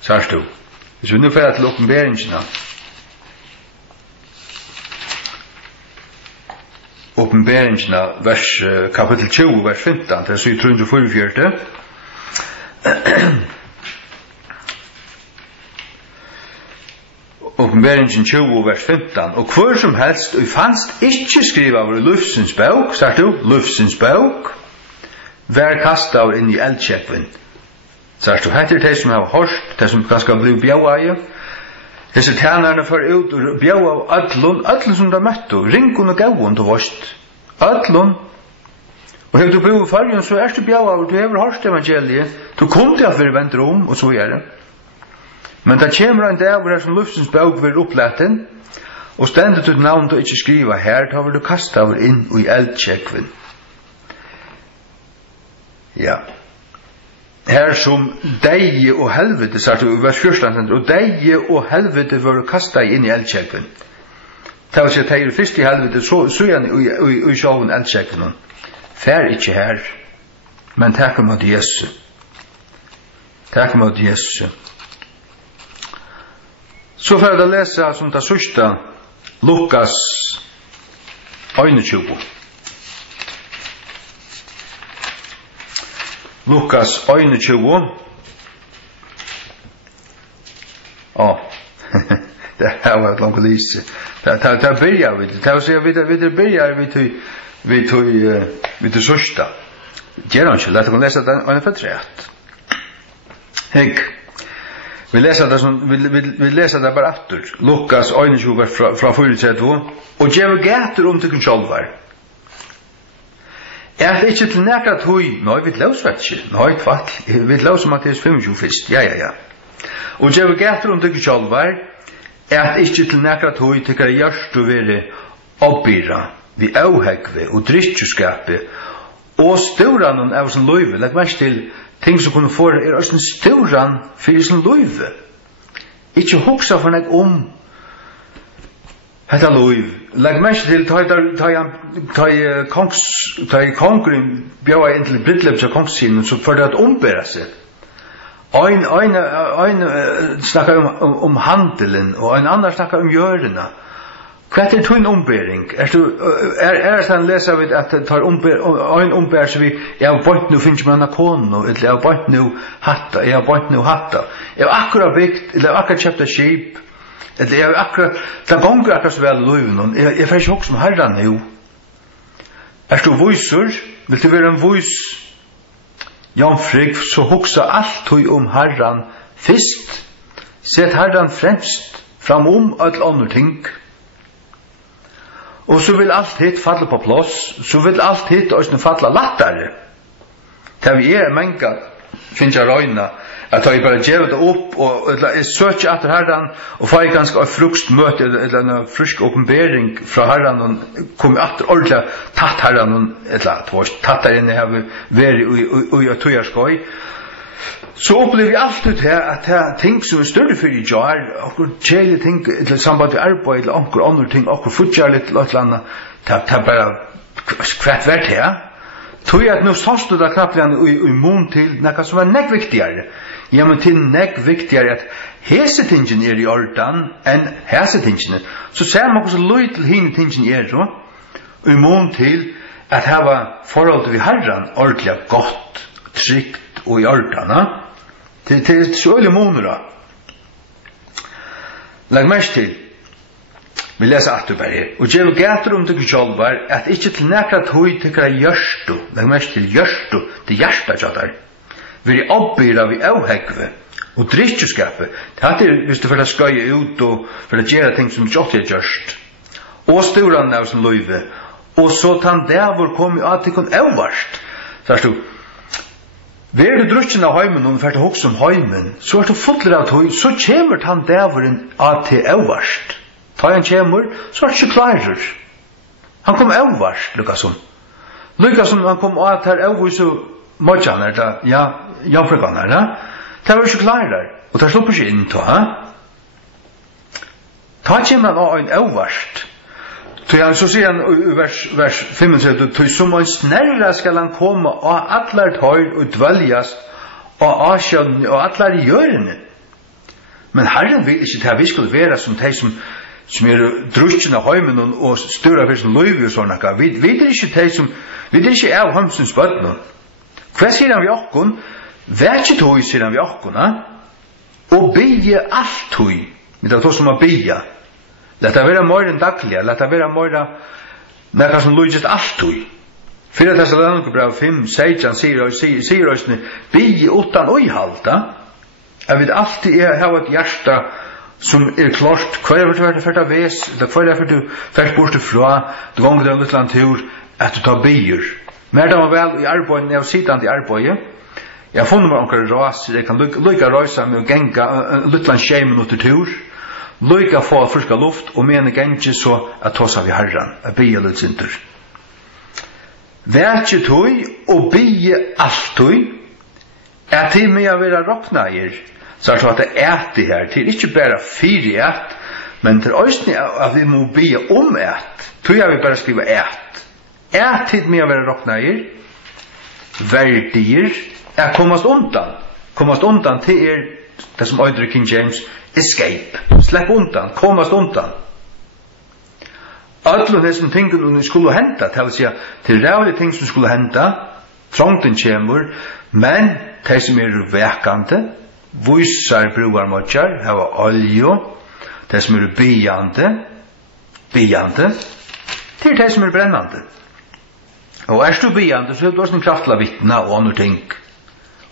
Sørst du. Hvis vi nu fyrir til åpenberingsna. Åpenberingsna, kapitel 20, vers 15, til 344. Åpenberingen 20, vers 15. Og hver som helst, og fanst ikke skriva av lufsens bøk, sagt du, lufsens bøk, vær kastet av inn i eldkjekven. Sagt du, heter det som har hørt, det som ganske blir bjauaie, disse tænerne får ut og bjau av ödlun som de møtte, ringun og gauun til vårt, ödlun. Og hefur du bo i fargen, så du bjau av, du hefur hørt evangeliet, du kom til at vi venter og så det. Men det kommer en dag hvor som luftens bøk vil oppleten, og stendet ut navn du ikke skriva her, da vil du kasta over inn i eldkjekven. Ja. Her som deie og helvete, sagt du i vers 14, og deie og helvete vil du kasta inn i eldkjekven. Det vil si at det først i helvete, så igjen i sjåven eldkjekven. Fær ikke her, men takk mot Jesu. Takk mot Jesu. Så får jeg lese som det sørste, Lukas 21. Lukas 21. Det her var et langt lise. Det byrjar vi. Det vil si at vi byrjar vi til sørste. Gjør han ikke, lett å lese den, og den er fortrætt. Hegg. Vi leser det bare efter. Lukas 21 fra 4-2. Og gjør gæter til kun sjálvar. Det ikke til nekra tøy. Nei, vi laus vet ikke. Nei, tvall. Vi laus Matteus 25 først. Ja. Og gjør gæter til kun sjálvar. Ikke til nekra tøy til kar hjørstu vere oppbyra. Vi auhegve og drittjuskape. Og stauran av sin løyve. Legg mest til ting som kunne få en stauran for sin løyve. Ikke hoksa for nek hetta løyve. Legg mest til ta i kongren bjøa inn til bryllupsa kongssinen, så får det at ombæra seg. Ein snakkar handelen, og en annan snakkar hjørena. Hva tøyn ombæring? Det en leser vi at det tar en ombæring så vi jeg har bort nu finnes man kono, eller jeg har bort nu hatta, jeg har akkurat bygd, eller jeg har akkurat kjøpt et skip, eller jeg har akkurat, det gonger akkurat så vel løyven, jeg får ikke hokse om herran nu. Du voiser, vil du være en vois, Jan Frigg, så hoksa alt tøy om herran fyrst, sett herran fremst, fram alt andre ting. Og så vil alt hitt falle på plass, så vil alt hitt også falle lattare. Det vi menga, finnes jeg røyna, at jeg bare gjør det opp, og jeg søker etter herren, og får ganske et frukstmøte, eller en frisk åpenbering fra herren, og kommer etter ordentlig tatt herren, eller tatt der inne, jeg har vært i tøyerskøy. Så opplever vi alltid her at det er ting som større for i jar, okkur kjæle ting, eller samband til arbeid, eller okkur andre ting, okkur futjar litt, eller et eller annet, det er bare kvart vært her. Tog at nå sånn du da knapt i mån til nekka som er nekk viktigere. Ja, men til nekk viktigere at hesetingen i ordan enn hesetingen. Så ser man hvordan løy til hine tingen så, i mån til at hava forhold til vi herran ordentlig godt, trygt og i ordan, til sjøle måneder. Legg mest til, vi leser atter bare her. Og djevel gater til sjálvar at ikkje til nekra tøy tykkara legg mest til hjørstu, til hjersta tjadar, vi oppbyra vi avhegve, Og drikkeskapet, det hvis du får skøye ut og for å gjøre ting som ikke er gjørst. Og sturan av sin løyve. Og så tan dævor kom jo at det kun avvarst. Så du, ved du drukken av heimen og for å hokse om heimen, så du fotler av tog, så kommer tan dævoren at det avvarst. Ta han kommer, så det ikke klarer. Han kom avvarst, lukkasom. Lukkasom han kom at her avvarst så møtjan er det, ja, jamfrøkan er det. Det var ikke klarer, og det slipper ikke inn til, ha? Ta kommer han av en avvarst. Så sier han i vers 35, «Tog som en snerra skal han komme av atler tøyr og dveljast av asjønnen og atler i hjørene.» Men Herren vil ikke til vi skulle være som de som drukken av heimen og styrer for sin løyve og sånn. Vi er ikke de som, vi er ikke av hamsens bøtten. Hva sier han vi okkon? Vær ikke tøy, sier han vi okkon, og bygge alt tøy. Men det er to som har bygge. Lett det være mer enn daglig, lett det være mer nekka som lujist alt tøy. 4 Thessalonikerbrev 5:16 sier oss bygge utan øyhalda. Jeg vet alltid har et hjerte som klart, hva er det for det ves, hva er det for du først bort fra, du ganger en liten tur, at du tar byer. Men det var vel i arbeidet, jeg var sittende i arbeidet, jeg har funnet meg omkring ras, jeg kan lykke røysa med å genga en liten skje minutter tur, lykke få friska luft, og mene genge så at tås av i herren, at bygge litt sinter. Vær ikke tøy, og bygge alt tøy, er til med å være råkneier, så er det at det det her, til ikke bare 4 men til øyne at vi må bygge om tøy har vi bare skriva til med å være råkneier, verdier, kommast undan til det som øyder King James, escape, slipp undan, kommast undan. Alle disse tingene skulle hente, til å si til rævlige ting som skulle hente, trångten kommer, men de som vekande, vissar broarmodjar, hava olje, de som byande, til de som brennande. Og du byande, så er du også en kraftla vittna og andre ting,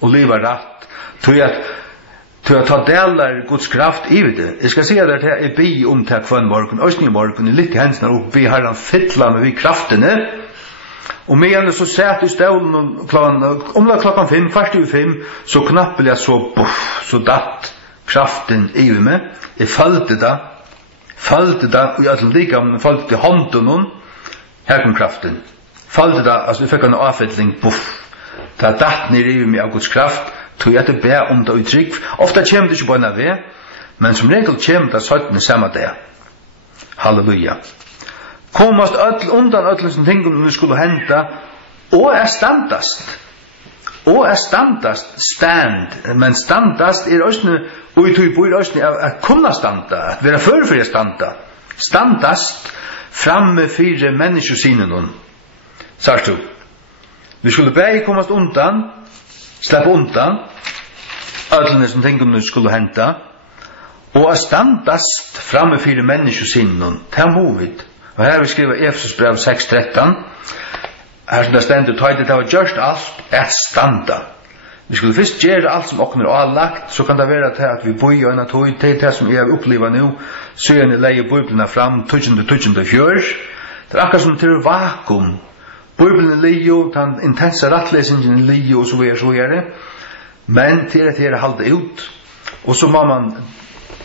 og liva rett, til at ta delar Guds kraft i det. Jeg skal si at det er by om til kvann morgen, også i morgen, litt i hensene, og vi har han fytla med vi kraftene, og medan så satt i stålen klokken 5, kvart i 5, så knappel jeg så datt kraften i meg. Jeg følte det, og jeg likevel følte det i hånden, her kom kraften. Følte det, altså vi fikk en avfettling, det datt ned i meg av Guds kraft, tog jeg til å be om det uttrykk. Ofte kommer det ikke på en av det, men som regel kommer det 17 samme dag. Halleluja. Komast undan öll som tingum vi skulle henta og standast men standast òsne og i tog bor òsne at kunna standa at vera fyrir standast framme fyrir menneskesynene sagt du vi skulle begge komast undan slippe undan öll som tingum vi skulle henta og standast framme fyrir menneskesynene ta movid. Og her vi skriver Efesus brev 6:13. Her som det stender, tøyde det var gjørst alt standa. Vi skulle først gjøre alt som åkner og allagt, så kan det være til at vi bor i øyne tøy, det som jeg opplever nå, så jeg leier Bibelen fram, 2024. Det akkurat som til vakuum. Bibelen lijo, den intense rattlesingen lijo, og så videre. Men til at halde ut. Og så må man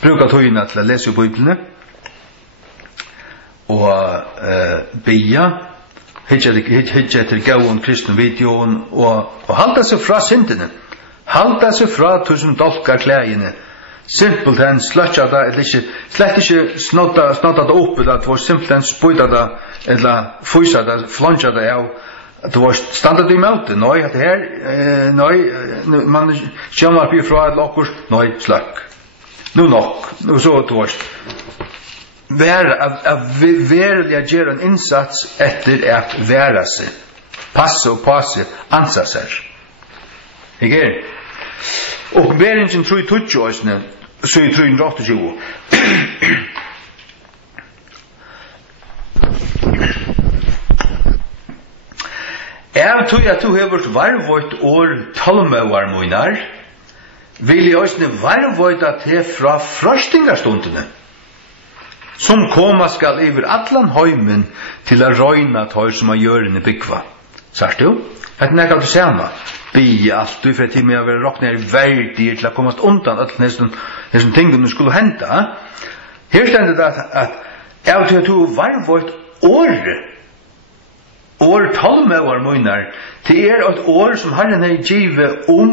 bruke tøyene til å lese Bibelen. Og bia hitja til gauon kristen videoen og halda seg fra syndene halda seg fra tusen dolkar klægene simpelthen slutja det slett ikke snodda det oppe det var simpelthen spøyda det eller fysa det, flonja det av det var standard i møte nøy, at her man kjønner opp ifra et lokkur nøy, sløk nok, så det var verlig gjøre en innsats etter at være seg passe og passe ansa seg ikke og beringen tror jeg tutsi òsne så jeg tror jeg 28 jeg tror at du har vært varvått år 12 år måneder vil jeg også varvøyda til fra frøstingarstundene, som koma skal iver atlan høymen til a røyna tøy som a gjørende byggva. Sørst jo? Et nekka du sema. Bi alt du for til med å være råkne her verdig til a komast undan alt nesten tingene skulle henta. Her stendet det at jeg til at du varvøyt år 12 år møynar, til et år som Herren er givet å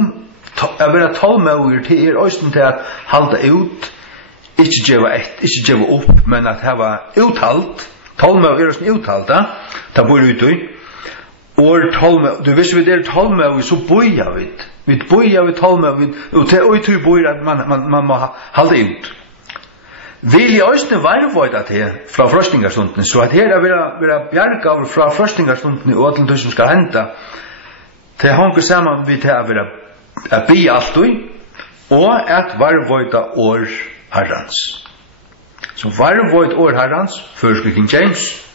være 12 år til òsten til at halda ut, ikke gjeva opp, men at hava uthalt, 12 år er uthalt, da bor ut i, år 12 år, du visst vi 12 år, så boja vi boja vi 12 år, og til å tro boja at man må halda ut. Vil jeg også varvøyda til fra frøstingarstundene, så at her er vera bjergaver fra frøstingarstundene og alle som skal henta, til hongur saman vi til å være bi alltid, og at varvøyda år Herrans. Så varvøyd år Herrans, først King James,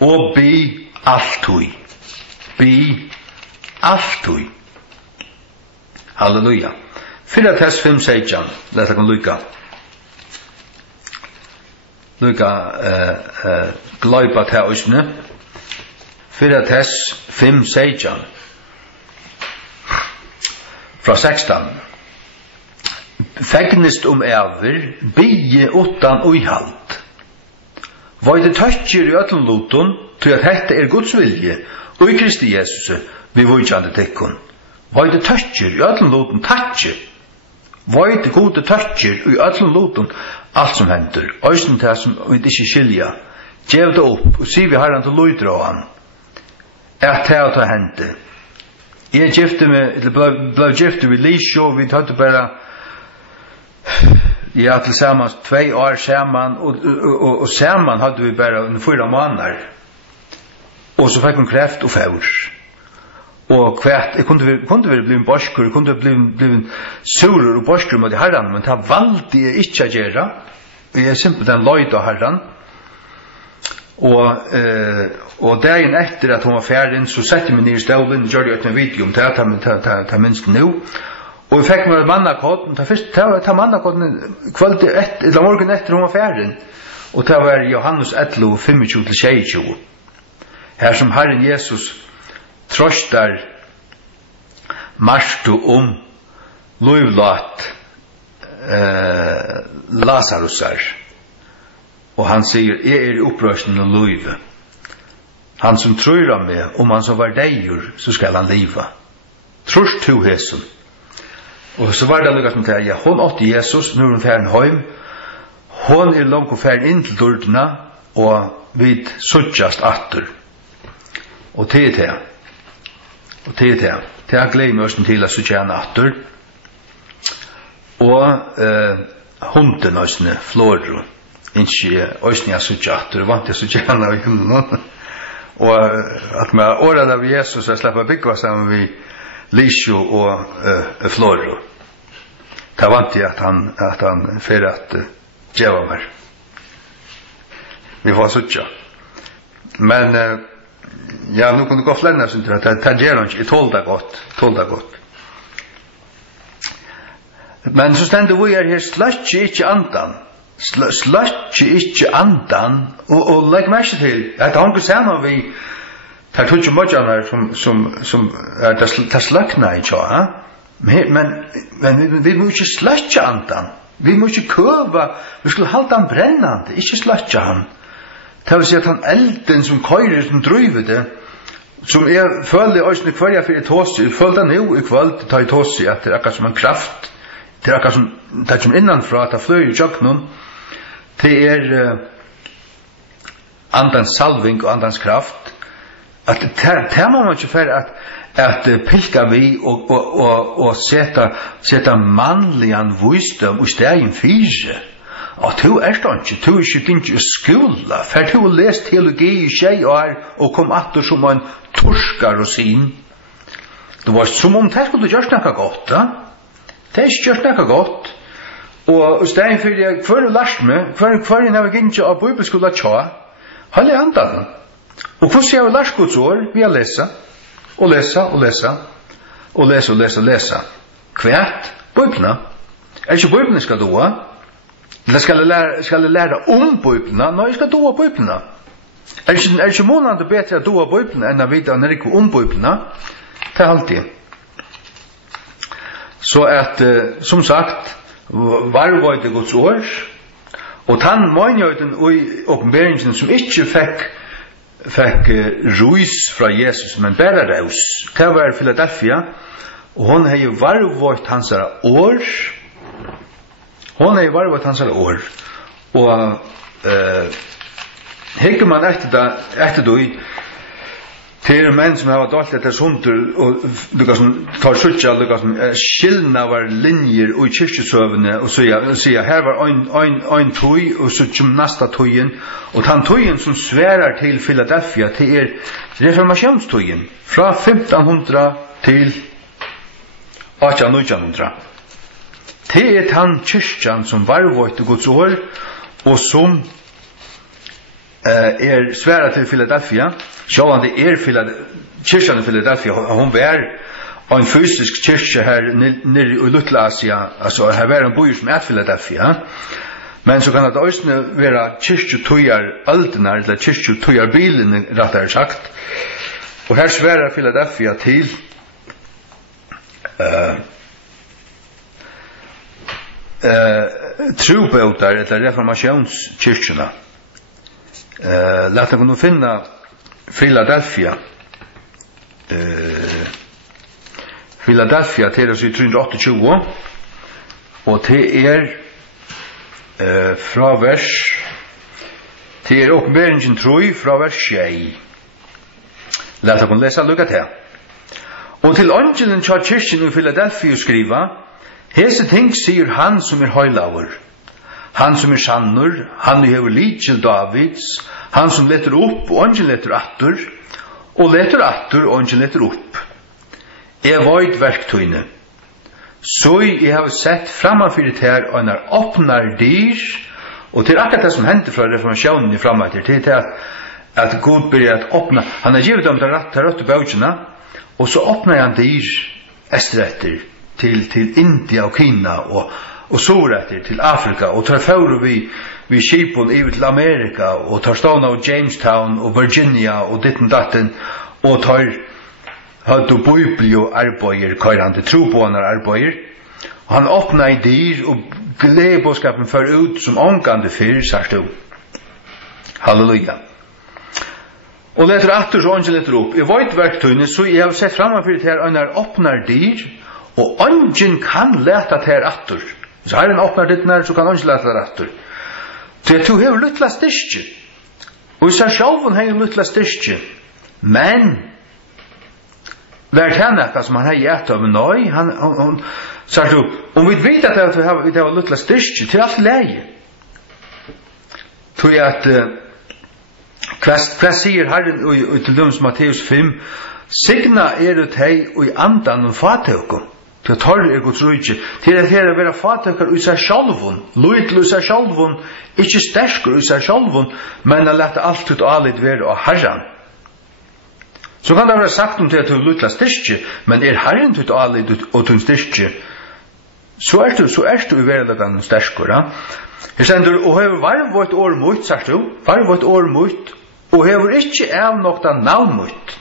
og bi alltid. Bi alltid. Halleluja. Filates 5:16, lett jeg kan lykka. Gløypa til òsne. Filates 5:16. Fra 16. Fegnest æver, bie utan uihald. Vøyde tøtjer i öllum luton, til at hette Guds vilje, og i Kristi Jesus, vi vujtjande tekkun. Vøyde tøtjer i öllum luton, tøtjer. Vøyde gode tøtjer i öllum luton, alt som hender, òsne til som vi ikke skilja. Gjev det opp, og sier vi Herren til lydra av han. Det å ta hente. Jeg ble gifte med Lisho, vi hadde bare til sammen 2 år sammen, og sammen hadde vi bare 4 måneder. Og så fikk hun kreft og fjord. Og kvært, jeg kunne være blivet borskur, jeg kunne blivet surer og borskur mot Herren, men det valgte jeg ikke å gjøre. Jeg er simpelthen løyd av Herren. Og dagen etter at hun var ferdig, så sette jeg meg ned i stålen, gjør jeg en video om det, ta minst nå. Og vi fikk meg mannakodden, ta mannakodden kvalitet etter, eller morgen etter hun var ferdig. Og det var Johannes 11, 25-26. Her som Herren Jesus trøstar Marstu lovlat Lazarusar. Og han sier, jeg i opprørsning og løyve. Han som tror av meg, om han som var deigur, så skal han liva. Trorst to hesum. Og så var det lukket med det, ja, hon åtte Jesus, nu er hun færen heim. Hon langt og færen inn til dordina, og vid suttjast atter. Og til det. Og til det. Til han gleder meg også til å suttja han atter. Og hunden også, Floro. Ikke òsne jeg suttja atter, vant jeg suttja han av hunden. Og at med året av Jesus, jeg slipper byggva sammen med Lisho og Floro. Det vant jeg at han fyrir at djeva meg. Vi får suttja. Men ja, nu kunne gå flere sånt at det gjør han ikke, tål det godt. Men så stender vi her, slett ikke andan. Slett ikke andan, og legg meg ikke til, at han kan se vi tar tog ikke møtjan her som det sløkna i tja, men vi må ikke slett andan. Vi må ikke køva, vi skulle halda han brennande, ikke slett han. Det vil si at han elden som køyrer, som driver det, som jeg føler også når jeg fyrir tåsi, jeg føler det nå i kveld, det tar i tåsi, at det er akkurat som en kraft, det er akkurat som det kommer innanfra, det fløy i tjøkkenen, det er andans salving og andans kraft, at det må man ikke for at pilka vi og seta mannligan visdom og stegen fyre. Og du er ikke, du er ikke gynnt i skola, for du har lest teologi i 6 år og kom atter som en torskar og sin. Det var som om det skulle gjørs nekka godt, da. Det er ikke gjørs nekka godt. Og stegen fyre, hver er lars med, hver er gynnt av bibelskola tja, halde andan. Og hvordan jeg har lars Guds år, vi har lesa, og lesa, og lesa, og lesa, og lesa, og lesa. Kvært, Bibeln. Ikke Bibeln skal doa. Eller skal lære om Bibeln? Nei, jeg skal doa Bibeln. Ikke måneder bedre å doa Bibeln enn å vite når ikke om Bibeln? Det alltid. Så at, som sagt, varvøyde Guds ord, og den møgnøyden og åpenberingen som ikke fikk rus fra Jesus, men bare raus. Det var i Philadelphia, og hun har jo varvøyt hans år. Hun har jo varvøyt hans år. Og hekker man etter det, til menn som har dalt etter sunter, og du kan ta suttja, du kan skilna var linjer og kyrkjesøvene, og sier, her var ein tøy, og så kjem nasta tøyen, og den tøyen som sverar til Philadelphia, til reformasjonstøyen, fra 1500 til 1800. Det den kyrkjan som varvøyte Guds år, og som sværa til Philadelphia. Sjåan det kyrkjan i Philadelphia, hon var en fysisk kyrkja her nere i Luttel-Asia, altså her var en boi som Philadelphia, men så kan det også være kyrkjutøyar aldenar, eller kyrkjutøyar bilene, rettere sagt, og her sværa Philadelphia til trobåtar, eller reformationskyrkjuna. Låt oss finna Philadelphia til oss i 328, og til fra vers til åpenberingen 3 fra vers 6. Låt oss lesa lukka til. Og til angelen tja kyrkjen i Philadelphia skriva, hese ting sier han som høylaver, han som sannur, han hever lidsel Davids, han som letter opp og angel letter attur, og letter attur og angel letter opp. Jeg void verktøyne. Så jeg har sett framafyrir her og når åpnar dyr, og til akkurat det som hendte fra reformasjonen i framafyrir, til at Gud byrjar at åpna, han har givet dem til røtte bautjena, og så åpnar han dyr estretter til India og Kina og soretter til Afrika, og tar fører vi skipon over til Amerika, og tar stående av Jamestown og Virginia og ditten datten, og tar hadde bøybelig og arbeider, køyran til trobående arbeider, og han åpna i dyr, og gledebåskapen fører ut som omgande fyr, sagt du. Halleluja. Og letter atter så angel letter opp. I veit verktøyene, så jeg har sett framfor det her, han åpnar dyr, og angel kan leta til her atter. Så her en åpnar ditt nær, så kan angel leta til atter. Til du har luttla styrke. Og i seg sjálfun har luttla styrke. Men vært henne som han har gjett av, men nei, han sagt du, om vi vet at vi har luttla styrke, til alt leie. Tror jeg at hva sier Herren til døms Matteus 5, signa du teg og i andan og fatøkken, til tar Guds rydde, til at her være fatøkker i seg sjalvun, lojt i seg sjalvun, ikke stersker i seg sjalvun, men å lette alt ut alit være av Herren. Så kan det være sagt om til at du lutla styrke, men Herren ut alit og tun styrke, så du i verden stersker. Jeg sender, og hever varvått år mot, sagt du, varvått år mot, og hever ikke nokta navn mot.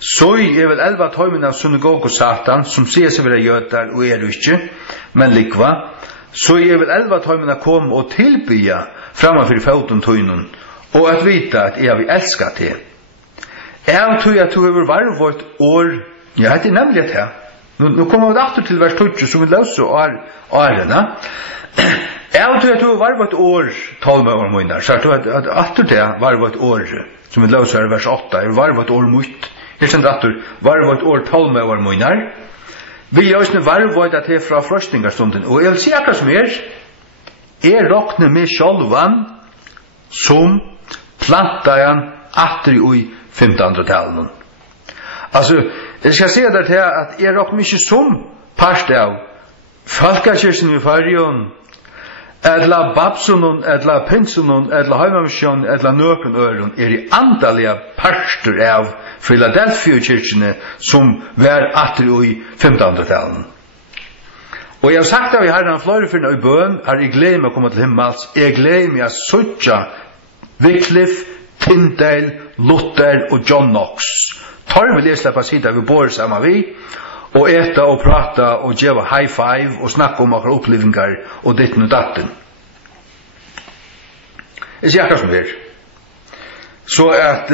Så vel 11 tøymen av synagog og satan, som sier seg være jøder og ikke, men likva, så vel 11 tøymen av kom og tilbya framfor foten tøynen, og at vita at jeg vil elska til. Jeg tror at du hever varvått år, ja, det nemlig det her. Nå kommer vi atter til vers 20, som vi løser årene. Jeg tror at du var et år 12 år måneder, så jeg at atter det var et år, som vi løser vers 8, var et år mot. Jeg kjenner atter, var et år 12 år måneder. Vi løsne var et det fra frøstingarstunden, og jeg vil si akkurat som jeg råkner med sjølvan som plantajan atter i 1500-tallet. Altså, jeg skal si det til at jeg råkner ikke som parst av Falkakirken i Farion, edla Babsunon, edla Pinsunon, edla Heimamisjon, edla Nøkron Øron, i andalige parster av Philadelphia-kirkene som var atter i 1500-tallet. Og jeg har sagt av i herren flere for i bøn, jeg gleder meg å komme til himmels, jeg gleder meg å suttja Wycliffe, Tyndale, Luther og John Knox. Tar vil jeg slippe sida vi bor sammen vi, og eta og prata og gjeva high five og snakka om akkurat opplevingar og ditten og datten. Jeg sier akkurat som det. Så at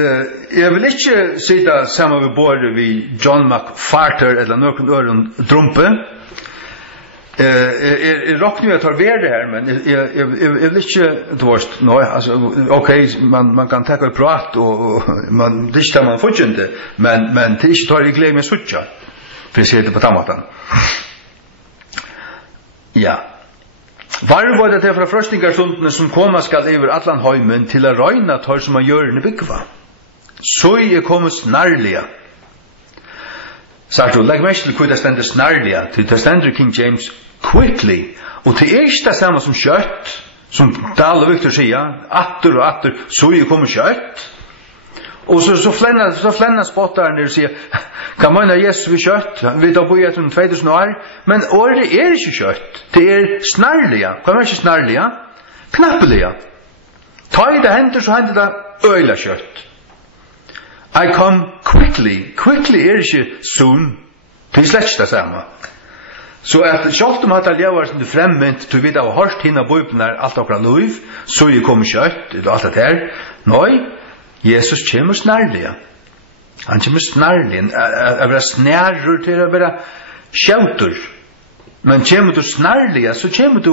jeg vil ikke sida sammen vi bor vi John MacArthur eller noen øren drumpe. Jeg råkner jo at det er det her, men jeg vil ikke, man kan takke og prate, og det er ikke det man får ikke, men det er ikke tar jeg glede med suttja, for jeg sier det på tammaten. Ja. Var det til fra frøstingarstundene som koma skal over allan heimen til å røyna tar som man gjør i bygva? Så er kommet snarlige. Sagt du, legg mest til hvor det stender snarlige, til det stender King James quickly, og til ikke det samme som kjøtt, som Dahl og Victor sier, atter og atter, så er kommet kjøtt. Og så flenner spotteren og sier, kan man ha Jesus ved kjøtt? Vi da bor etter 2000 år, men året er ikke kjøtt, det er snarlige. Hva er ikke snarlige? Knappelige. Ta i det hender, så hender det øyla kjøtt. I come quickly. Quickly er ikke soon. Det er slett ikke det samme. Så at selv om at jeg var sånn fremmint til vi da har hørt henne bøyben her alt akkurat liv, så er jeg kommet kjøtt, og alt det her. Nei, Jesus kommer snarlig. Han kommer snarlig. Jeg vil snærere til å være skjauter. Men kommer du snarlig, så kommer du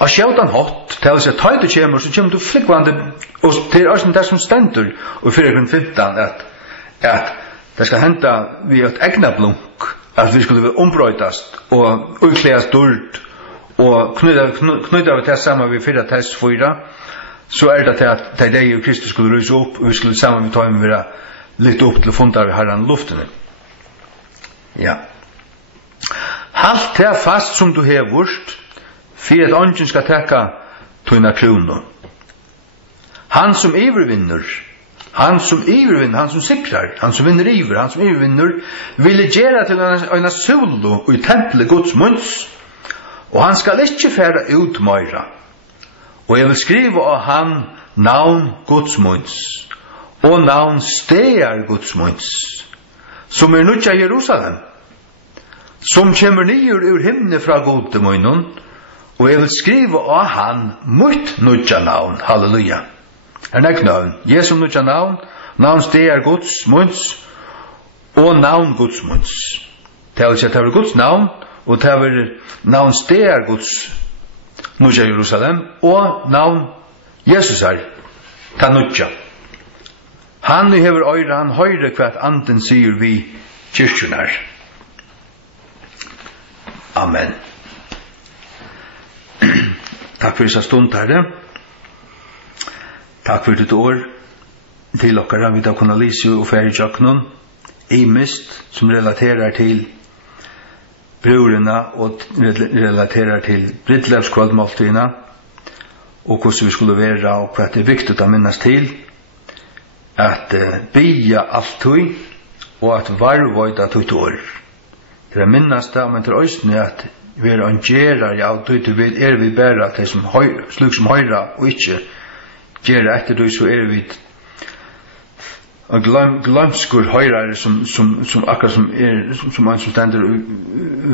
av skjautan hot. Til å si at da du kommer, så kommer du flikkvande. Og til også det som stender, og 4.15, at det skal hente vi et egna blunk, at vi skulle ombrøytast, og utklæst dård, og knyta vi til sammen vi 4.4, så er det til at det deg og Kristus skulle ryse opp, og vi skulle sammen vi ta med være litt opp til å funde av herren luftene. Ja. Halt til fast som du hevurst, for at ånden skal tekka tøyna krono. Han som ivervinner, han som sikrar, han som vinner iver, han som ivervinner, ville gjøre til en solo i tempelet Guds munns, og han skal ikke fære ut møyra. Og jeg vil skrive av han navn Guds munns, og navn stegar Guds munns, som nutja Jerusalem, som kommer nyer ur himne fra gode munnen, og jeg vil skrive av han mot nutja navn, halleluja. Nek navn, Jesu nutja navn, navn stegar Guds munns, og navn Guds munns. Det vil si at det er Guds navn, og det er navn stegar Guds nutja Jerusalem, og navn Jesus er, ta nutja. Han hever øyre, han høyre hva anden sier vi kyrkjunar. Amen. Takk for disse stund, Herre. Takk for ditt år til okkara vi da kunne lise og fære tjøkkenen imist som relaterer til brorena og relaterer til brittlevskvaldmåltidene og hvordan vi skulle være og hva det er viktig å minnes til at bya alt tøy og at varvøyda tøyt år. Det er minnes det, men til øyne at vi er angjerar, ja, tøyt er vi bæra til som høyre, slik som høyre og ikke gjøre etter det, så er vi glamskur høyrare som akkurat som en som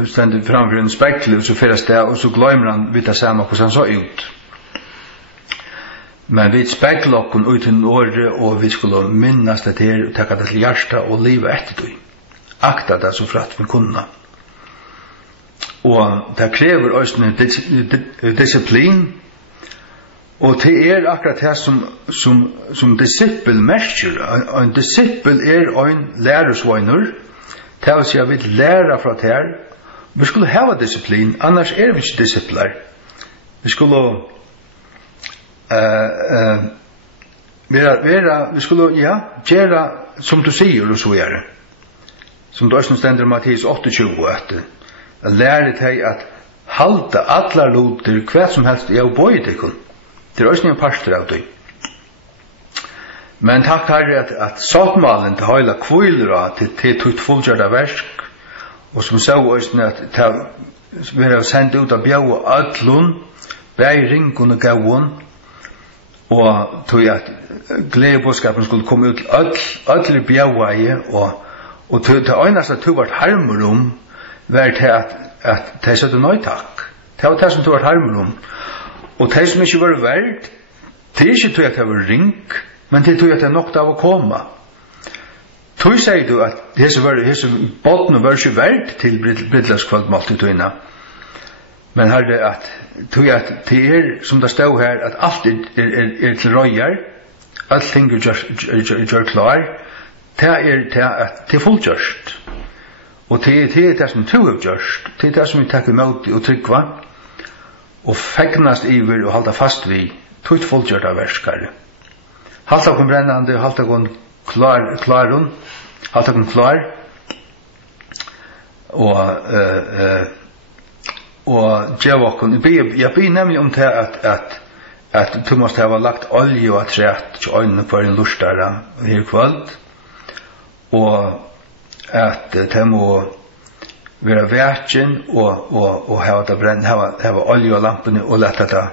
stender framfor en spekle og så fyrres det, og så glemmer han vidt det samme hvordan han så ut. Men vi spekler okken ut til året, og vi skulle minnes det til og takke det til hjertet og livet etter det. Akta det så fratt vi kunne. Og det krever også en disiplin. Og det er akkurat det som disippel merker. En disippel er en lærersvøyner. Det vil si at vi lærer fra det her. Vi skulle hava disiplin, annars er vi ikke disipler. Vi skulle vi skulle, ja, gjøre som du sier og så gjøre. Som det også stender Matteus 28, at lære deg at halda allar loter hva som helst i å bøye deg. Det er også en parster av det. Men takk Herre at sattmalen til høyla kviler til tutt fullgjørda versk, og som sa også at vi har sendt ut av bjau og ödlun, bæring og gauun, og tog at gledebådskapen skulle komme ut ödl i bjauaie, og til øynast at tog vart harmer var til at de satte nøytak. Det var det som tog vart harmer og de som ikke var verd, det ikke tog at det var ring, men det tog at det nok av å komme. Tog sier du at disse båtene var ikke verd til bryllupskvöldmål til togina. Men her det at tog at det som det stod her, at alt til røyer, alt ting gjør klar, det fullgjørst. Og det det som tog har gjørst, det det som vi takker imot og tryggva, og fegnast iver og halda fast vi, tog fullgjørt av verskare. Halta kom brennande, halta kom klar, og djevåkken, jeg blir nemlig om det at du måste ha lagt olje og træt til øynene for en lustare her kvöld, og at det må være verken og hava olje og lampene og lette det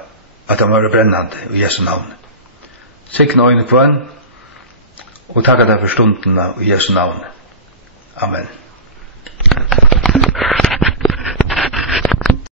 at det må være brennande i Jesu navn. Sikne øyne kvöld, og takk deg for stundene i Jesu navn. Amen.